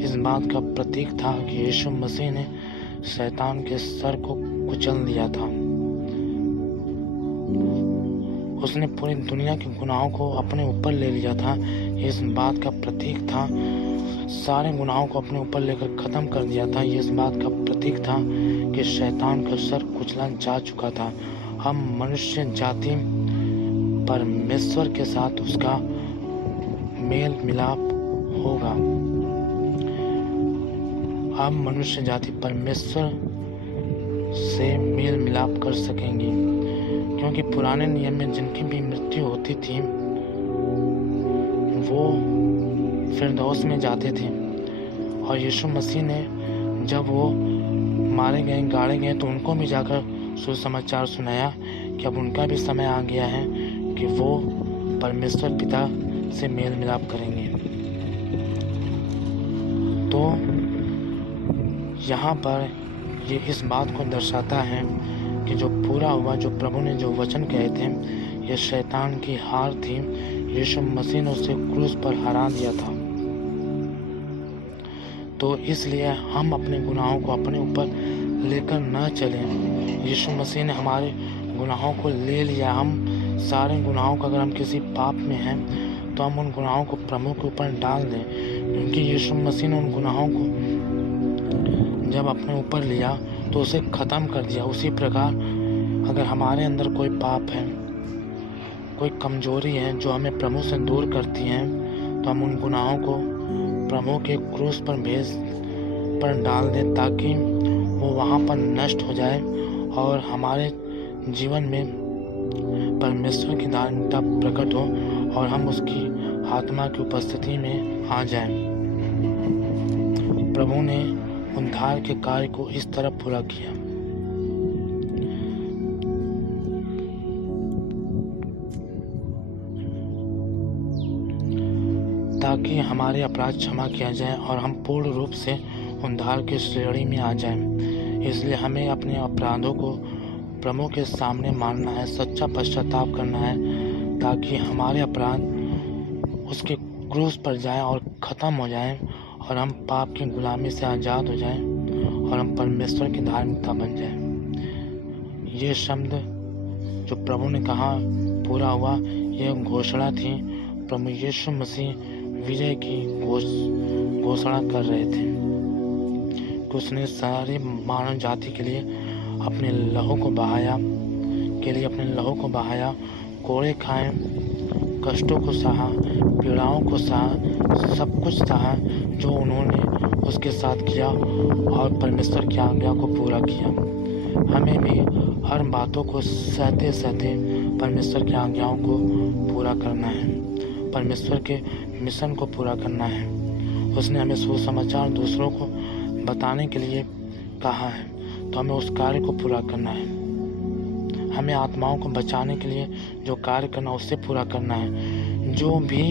इस बात का प्रतीक था कि यीशु मसीह ने शैतान के सर को कुचल दिया था। उसने पूरी दुनिया के गुनाहों को अपने ऊपर ले लिया था। इस बात का प्रतीक था, सारे गुनाहों को अपने ऊपर लेकर ख़त्म कर दिया था। ये इस बात का प्रतीक था कि शैतान का सर कुचला जा चुका था। हम मनुष्य जाति परमेश्वर के साथ उसका मेल मिलाप होगा। हम मनुष्य जाति परमेश्वर से मेल मिलाप कर सकेंगे, क्योंकि पुराने नियम में जिनकी भी मृत्यु होती थी वो फिरदौस में जाते थे। और यीशु मसीह ने जब वो मारे गए, गाड़े गए, तो उनको भी जाकर सुसमाचार सुनाया कि अब उनका भी समय आ गया है कि वो परमेश्वर पिता से मेल मिलाप करेंगे। तो यहाँ पर ये इस बात को दर्शाता है कि जो पूरा हुआ, जो प्रभु ने जो वचन कहे थे, ये शैतान की हार थी। यीशु मसीह ने उसे क्रूस पर हरा दिया था। तो इसलिए हम अपने गुनाहों को अपने ऊपर लेकर न चलें। यीशु मसीह ने हमारे गुनाहों को ले लिया। हम सारे गुनाहों को, अगर हम किसी पाप में हैं तो हम उन गुनाहों को प्रभु के ऊपर डाल दें, क्योंकि यीशु मसीह ने उन गुनाहों को जब अपने ऊपर लिया तो उसे ख़त्म कर दिया। उसी प्रकार अगर हमारे अंदर कोई पाप है, कोई कमजोरी है जो हमें प्रभु से दूर करती हैं, तो हम उन गुनाहों को प्रभु के क्रूस पर डाल दें, ताकि वो वहाँ पर नष्ट हो जाए और हमारे जीवन में परमेश्वर की धार्मिकता प्रकट हो और हम उसकी आत्मा की उपस्थिति में आ जाएं। प्रभु ने उद्धार के कार्य को इस तरह पूरा किया। ताकि हमारे अपराध क्षमा किया जाए और हम पूर्ण रूप से उद्धार की श्रेणी में आ जाएं। इसलिए हमें अपने अपराधों को प्रभु के सामने मानना है, सच्चा पश्चाताप करना है, ताकि हमारे अपराध उसके क्रूस पर जाएं और ख़त्म हो जाएं और हम पाप की गुलामी से आज़ाद हो जाएं और हम परमेश्वर की धार्मिकता बन जाएं। ये शब्द जो प्रभु ने कहा पूरा हुआ, यह घोषणा थी। प्रभु यीशु मसीह विजय की घोषणा कर रहे थे कि उसने सारे मानव जाति के लिए अपने लहू को बहाया, कोड़े खाए, कष्टों को सहा, पीड़ाओं को सहा, सब कुछ सहा जो उन्होंने उसके साथ किया और परमेश्वर की आज्ञा को पूरा किया। हमें भी हर बातों को सहते सहते परमेश्वर की आज्ञाओं को पूरा करना है, परमेश्वर के मिशन को पूरा करना है। उसने हमें सुसमाचार दूसरों को बताने के लिए कहा है, तो हमें उस कार्य को पूरा करना है। हमें आत्माओं को बचाने के लिए जो कार्य करना, उससे पूरा करना है। जो भी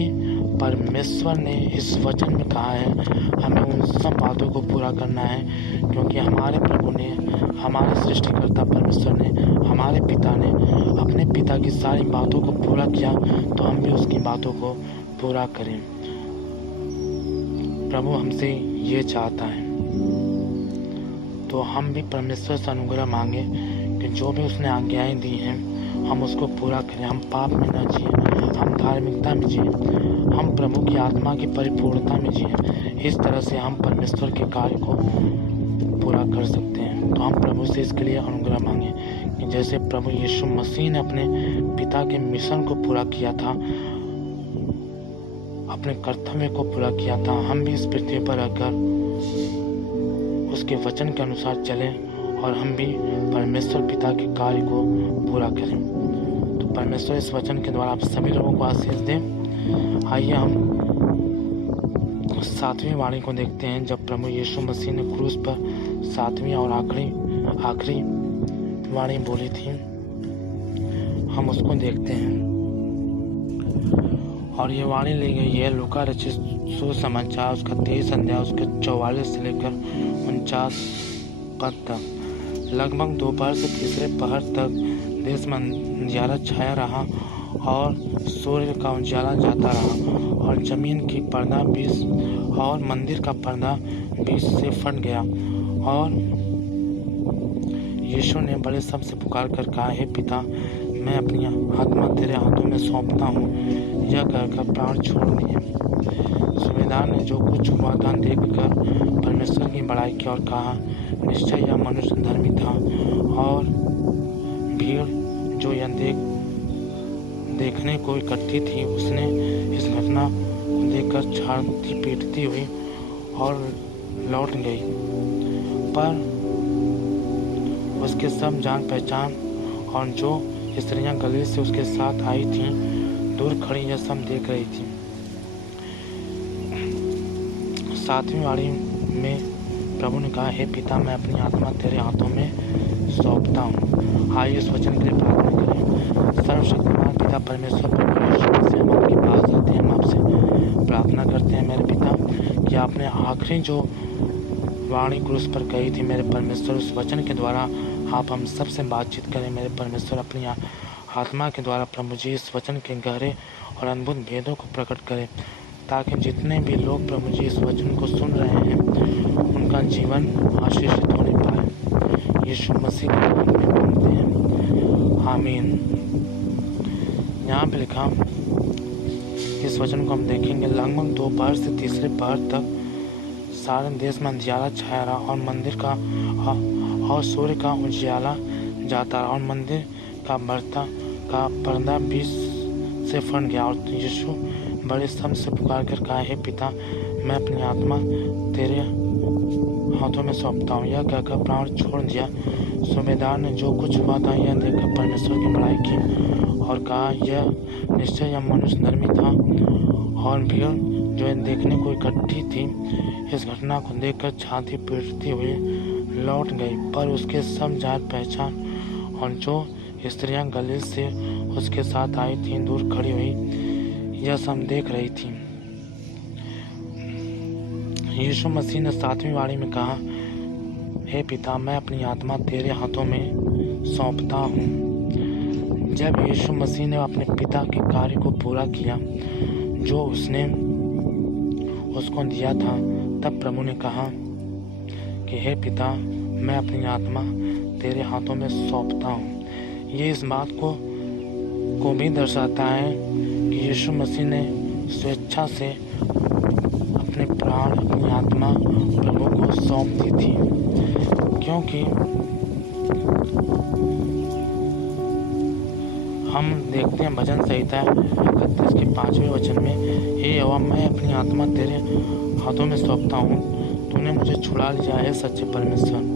परमेश्वर ने इस वचन में कहा है, हमें उन सब बातों को पूरा करना है, क्योंकि हमारे प्रभु ने, हमारे सृष्टिकर्ता परमेश्वर ने, हमारे पिता ने अपने पिता की सारी बातों को पूरा किया, तो हम भी उसकी बातों को पूरा करें। प्रभु हमसे ये चाहता है, तो हम भी परमेश्वर से अनुग्रह मांगे कि जो भी उसने आज्ञाएं दी हैं हम उसको पूरा करें। हम पाप में न जिए, हम धार्मिकता में जिए, हम प्रभु की आत्मा की परिपूर्णता में जिए। इस तरह से हम परमेश्वर के कार्य को पूरा कर सकते हैं। तो हम प्रभु से इसके लिए अनुग्रह मांगे कि जैसे प्रभु यीशु मसीह ने अपने पिता के मिशन को पूरा किया था, अपने कर्तव्य को पूरा किया था, हम भी इस पृथ्वी पर रहकर उसके वचन के अनुसार चलें और हम भी परमेश्वर पिता के कार्य को पूरा करें। तो परमेश्वर इस वचन के द्वारा आप सभी लोगों को आशीष दें। आइए हम 7वीं वाणी को देखते हैं, जब प्रभु यीशु मसीह ने क्रूस पर 7वीं और आखिरी वाणी बोली थी। हम उसको देखते हैं और ये वाणी ली गई है लूका रचित सुसमाचार उसका 23 अध्याय उसके 44 से लेकर 49 पद तक। लगभग दोपहर से तीसरे पहर तक देश में अंधियारा छाया रहा और सूर्य का उजाला जाता रहा और जमीन की पर्दा बीच और मंदिर का पर्दा बीच से फट गया और यीशु ने बड़े शब्द से पुकार कर कहा, हे पिता, मैं अपनी आत्मा तेरे हाथों में सौंपता हूँ। यह कहकर प्राण छोड़ दिए। सूबेदार ने जो कुछ हुआ था देखकर परमेश्वर की बड़ाई की और कहा, निश्चय यह मनुष्य धर्मी था। और भीड़ जो यह देखने को इकट्ठी थी, उसने इस घटना को देखकर छाती पीटती हुई और लौट गई, पर उसके सब जान पहचान और जो स्त्रियां गली से उसके साथ आई थीं, दूर खड़ी यह सब देख रही थी। 7वीं वाणी में प्रभु ने कहा, हे पिता, मैं अपनी आत्मा तेरे हाथों में सौंपता हूँ। आइए इस वचन के लिए प्रार्थना करें। सर्वशक्तिमान पिता परमेश्वर, प्रभु यीशु मसीह, हम आपके पास आते हैं, हम आपसे प्रार्थना करते हैं मेरे पिता कि आपने आखिरी जो वाणी क्रूस पर कही थी मेरे परमेश्वर, उस वचन के द्वारा आप हम सबसे बातचीत करें मेरे परमेश्वर। अपनी आत्मा के द्वारा प्रभु जी इस वचन के गहरे और अद्भुत भेदों को प्रकट करें, ताकि जितने भी लोग प्रभु जी इस वचन को सुन रहे हैं उनका जीवन आशीषित होने पाए। यीशु मसीह के नाम में मांगते हैं, आमीन। यहाँ पे लिखा, इस वचन को हम देखेंगे। लगभग दोपहर से तीसरे पहर तक सारे देश में अंधियारा छाया रहा और मंदिर का और सूर्य का उजाला जाता रहा और मंदिर का पर्दा बीच से फट गया और यीशु बड़े शब्द से पुकार कर कहा, हे पिता, मैं अपनी आत्मा तेरे हाथों में सौंपता हूँ। यह कहकर प्राण छोड़ दिया। सूबेदार ने जो कुछ हुआ था यह देखकर परमेश्वर की बड़ाई की और कहा, यह निश्चय यह मनुष्य धर्मी था। और भीड़ जो देखने को इकट्ठी थी, इस घटना को देखकर छाती पीटती हुई लौट गई, पर उसके सब जान पहचान और जो स्त्रियां गलील से उसके साथ आई थीं, दूर खड़ी हुई यह सब देख रही थी। यीशु मसीह ने 7वीं वाणी में कहा, हे पिता, मैं अपनी आत्मा तेरे हाथों में सौंपता हूँ। जब यीशु मसीह ने अपने पिता के कार्य को पूरा किया जो उसने उसको दिया था, तब प्रभु ने कहा कि हे पिता, मैं अपनी आत्मा तेरे हाथों में सौंपता हूँ। ये इस बात को भी दर्शाता है कि यीशु मसीह ने स्वेच्छा से अपने प्राण, अपनी आत्मा प्रभु को सौंप दी थी, क्योंकि हम देखते हैं भजन संहिता 31 के 5वें वचन में, हे यहोवा, मैं अपनी आत्मा तेरे हाथों में सौंपता हूँ, तूने मुझे छुड़ा लिया है सच्चे परमेश्वर।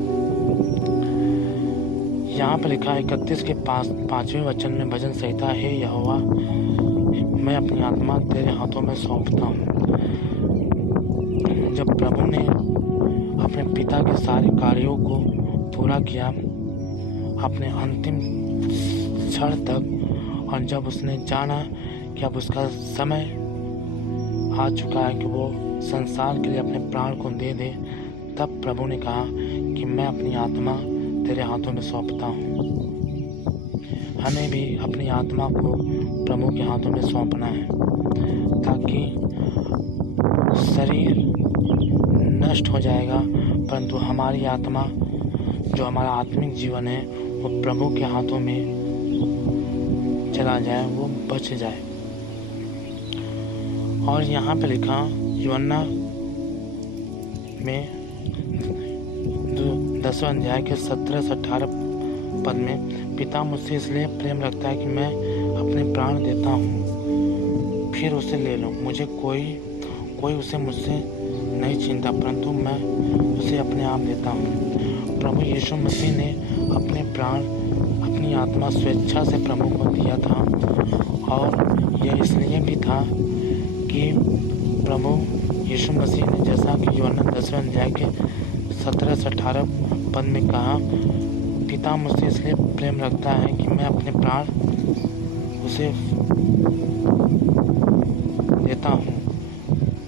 यहाँ पर लिखा है 31 के 5वें वचन में भजन संहिता, हे यहोवा, मैं अपनी आत्मा तेरे हाथों में सौंपता हूँ। जब प्रभु ने अपने पिता के सारे कार्यों को पूरा किया अपने अंतिम क्षण तक, और जब उसने जाना कि अब उसका समय आ चुका है कि वो संसार के लिए अपने प्राण को दे दे, तब प्रभु ने कहा कि मैं अपनी आत्मा तेरे हाथों में सौंपता हूँ। हमें भी अपनी आत्मा को प्रभु के हाथों में सौंपना है, ताकि शरीर नष्ट हो जाएगा, परंतु हमारी आत्मा, जो हमारा आत्मिक जीवन है, वो प्रभु के हाथों में चला जाए, वो बच जाए। और यहाँ पे लिखा यूहन्ना में 10वें अध्याय के 17 से 18 पद में, पिता मुझसे इसलिए प्रेम रखता है कि मैं अपने प्राण देता हूँ, फिर उसे ले लो। मुझे कोई उसे मुझसे नहीं छीनता, परंतु मैं उसे अपने आप देता हूँ। प्रभु यीशु मसीह ने अपने प्राण, अपनी आत्मा स्वेच्छा से प्रभु को दिया था, और यह इसलिए भी था कि प्रभु यीशु मसीह ने, जैसा कि यूहन्ना 10वें अध्याय के 17 से 18 पद में कहा, पिता मुझसे इसलिए प्रेम रखता है कि मैं अपने प्राण उसे देता हूँ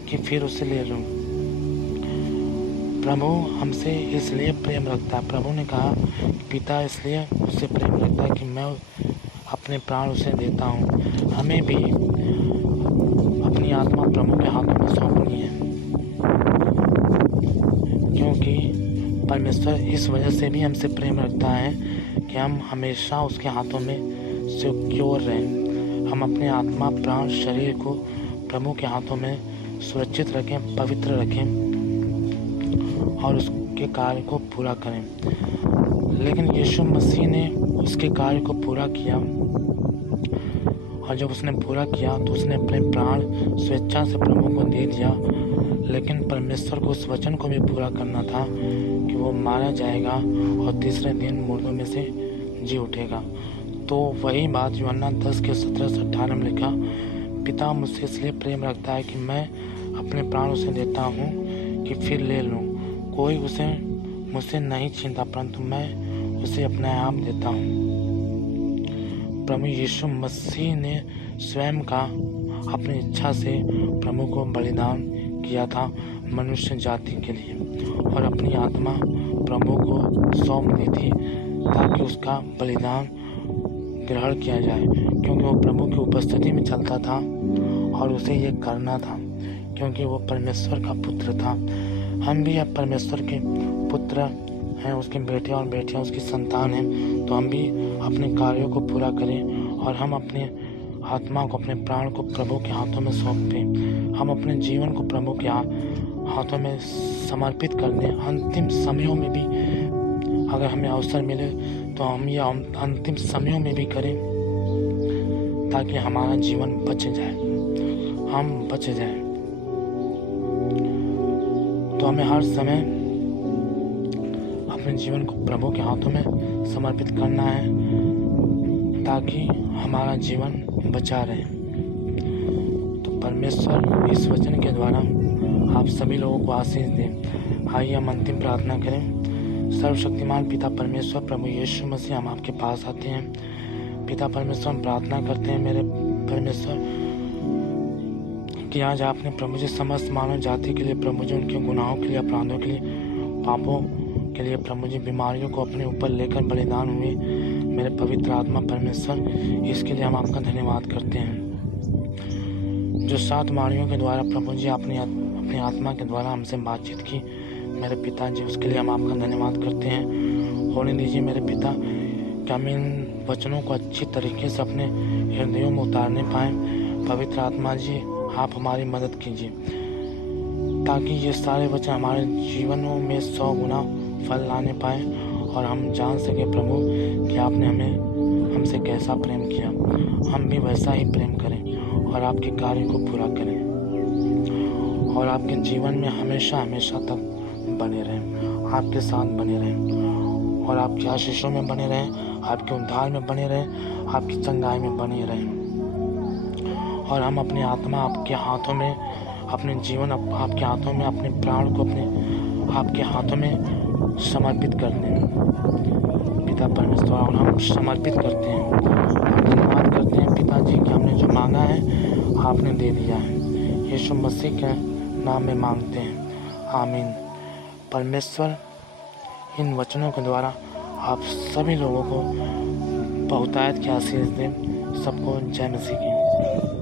कि फिर उसे ले लूँ। प्रभु हमसे इसलिए प्रेम रखता है। प्रभु ने कहा पिता इसलिए उससे प्रेम रखता है कि मैं अपने प्राण उसे देता हूँ। हमें भी अपनी आत्मा प्रभु के हाथों में सौंपनी है, क्योंकि परमेश्वर इस वजह से भी हमसे प्रेम रखता है कि हम हमेशा उसके हाथों में सिक्योर रहें। हम अपने आत्मा, प्राण, शरीर को प्रभु के हाथों में सुरक्षित रखें, पवित्र रखें और उसके कार्य को पूरा करें। लेकिन यीशु मसीह ने उसके कार्य को पूरा किया, और जब उसने पूरा किया तो उसने अपने प्राण स्वेच्छा से प्रभु को दे दिया। लेकिन परमेश्वर को उस वचन को भी पूरा करना था कि वो मारा जाएगा और तीसरे दिन मुर्दों में से जी उठेगा। तो वही बात यूहन्ना 10 के 17 से 18 में लिखा, पिता मुझसे इसलिए प्रेम रखता है कि मैं अपने प्राण उसे देता हूँ कि फिर ले लूँ। कोई उसे मुझसे नहीं छीनता, परंतु मैं उसे अपने आप देता हूँ। प्रभु यीशु मसीह ने स्वयं का अपनी इच्छा से प्रभु को बलिदान किया था मनुष्य जाति के लिए, और अपनी आत्मा प्रभु को सौंप दी थी ताकि उसका बलिदान ग्रहण किया जाए, क्योंकि वो प्रभु की उपस्थिति में चलता था और उसे ये करना था, क्योंकि वो परमेश्वर का पुत्र था। हम भी अब परमेश्वर के पुत्र हैं, उसके बेटे और बेटियां उसकी संतान हैं। तो हम भी अपने कार्यों को पूरा करें और हम अपने आत्मा को, अपने प्राण को प्रभु के हाथों में सौंपें। हम अपने जीवन को प्रभु के हाथों में समर्पित कर दें। अंतिम समयों में भी अगर हमें अवसर मिले तो हम ये अंतिम समयों में भी करें, ताकि हमारा जीवन बच जाए, हम बच जाए। तो हमें हर समय अपने जीवन को प्रभु के हाथों में समर्पित करना है, ताकि हमारा जीवन बचा रहे। तो परमेश्वर इस वचन के द्वारा आप सभी लोगों को आशीष दें। आइए हम अंतिम प्रार्थना करें। सर्वशक्तिमान पिता परमेश्वर, प्रभु यीशु मसीह, हम आपके पास आते हैं। पिता परमेश्वर, हम प्रार्थना करते हैं मेरे परमेश्वर कि आज आपने प्रभु जी समस्त मानव जाति के लिए, प्रभु जी उनके गुनाहों के लिए, अपराधों के लिए, पापों के लिए, प्रभु जी बीमारियों को अपने ऊपर लेकर बलिदान हुए मेरे पवित्र आत्मा परमेश्वर, इसके लिए हम आपका धन्यवाद करते हैं। जो 7 वाणियों के द्वारा प्रभु जी आपने अपनी आत्मा के द्वारा हमसे बातचीत की मेरे पिताजी, उसके लिए हम आपका धन्यवाद करते हैं। होने दीजिए मेरे पिता कि हम इन वचनों को अच्छी तरीके से अपने हृदयों में उतारने पाएँ। पवित्र आत्मा जी, आप हमारी मदद कीजिए ताकि ये सारे वचन हमारे जीवनों में 100 गुना फल लाने पाए और हम जान सके प्रभु कि आपने हमसे कैसा प्रेम किया। हम भी वैसा ही प्रेम करें और आपके कार्य को पूरा करें और आपके जीवन में हमेशा हमेशा तक बने रहें, आपके साथ बने रहें और आपकी आशीषों में बने रहें, आपके उद्धार में बने रहें, आपकी चंगाई में बने रहें। और हम अपनी आत्मा आपके हाथों में, अपने जीवन आपके हाथों में, अपने प्राण को अपने आपके हाथों में समर्पित कर दें पिता परमेश्वर। और हम समर्पित करते हैं, धन्यवाद करते हैं पिताजी कि हमने जो मांगा है आपने दे दिया है। यीशु मसीह के नाम में मांगते हैं, आमीन। परमेश्वर इन वचनों के द्वारा आप सभी लोगों को बहुतायत की आशीष दें। सबको जय मसीह की।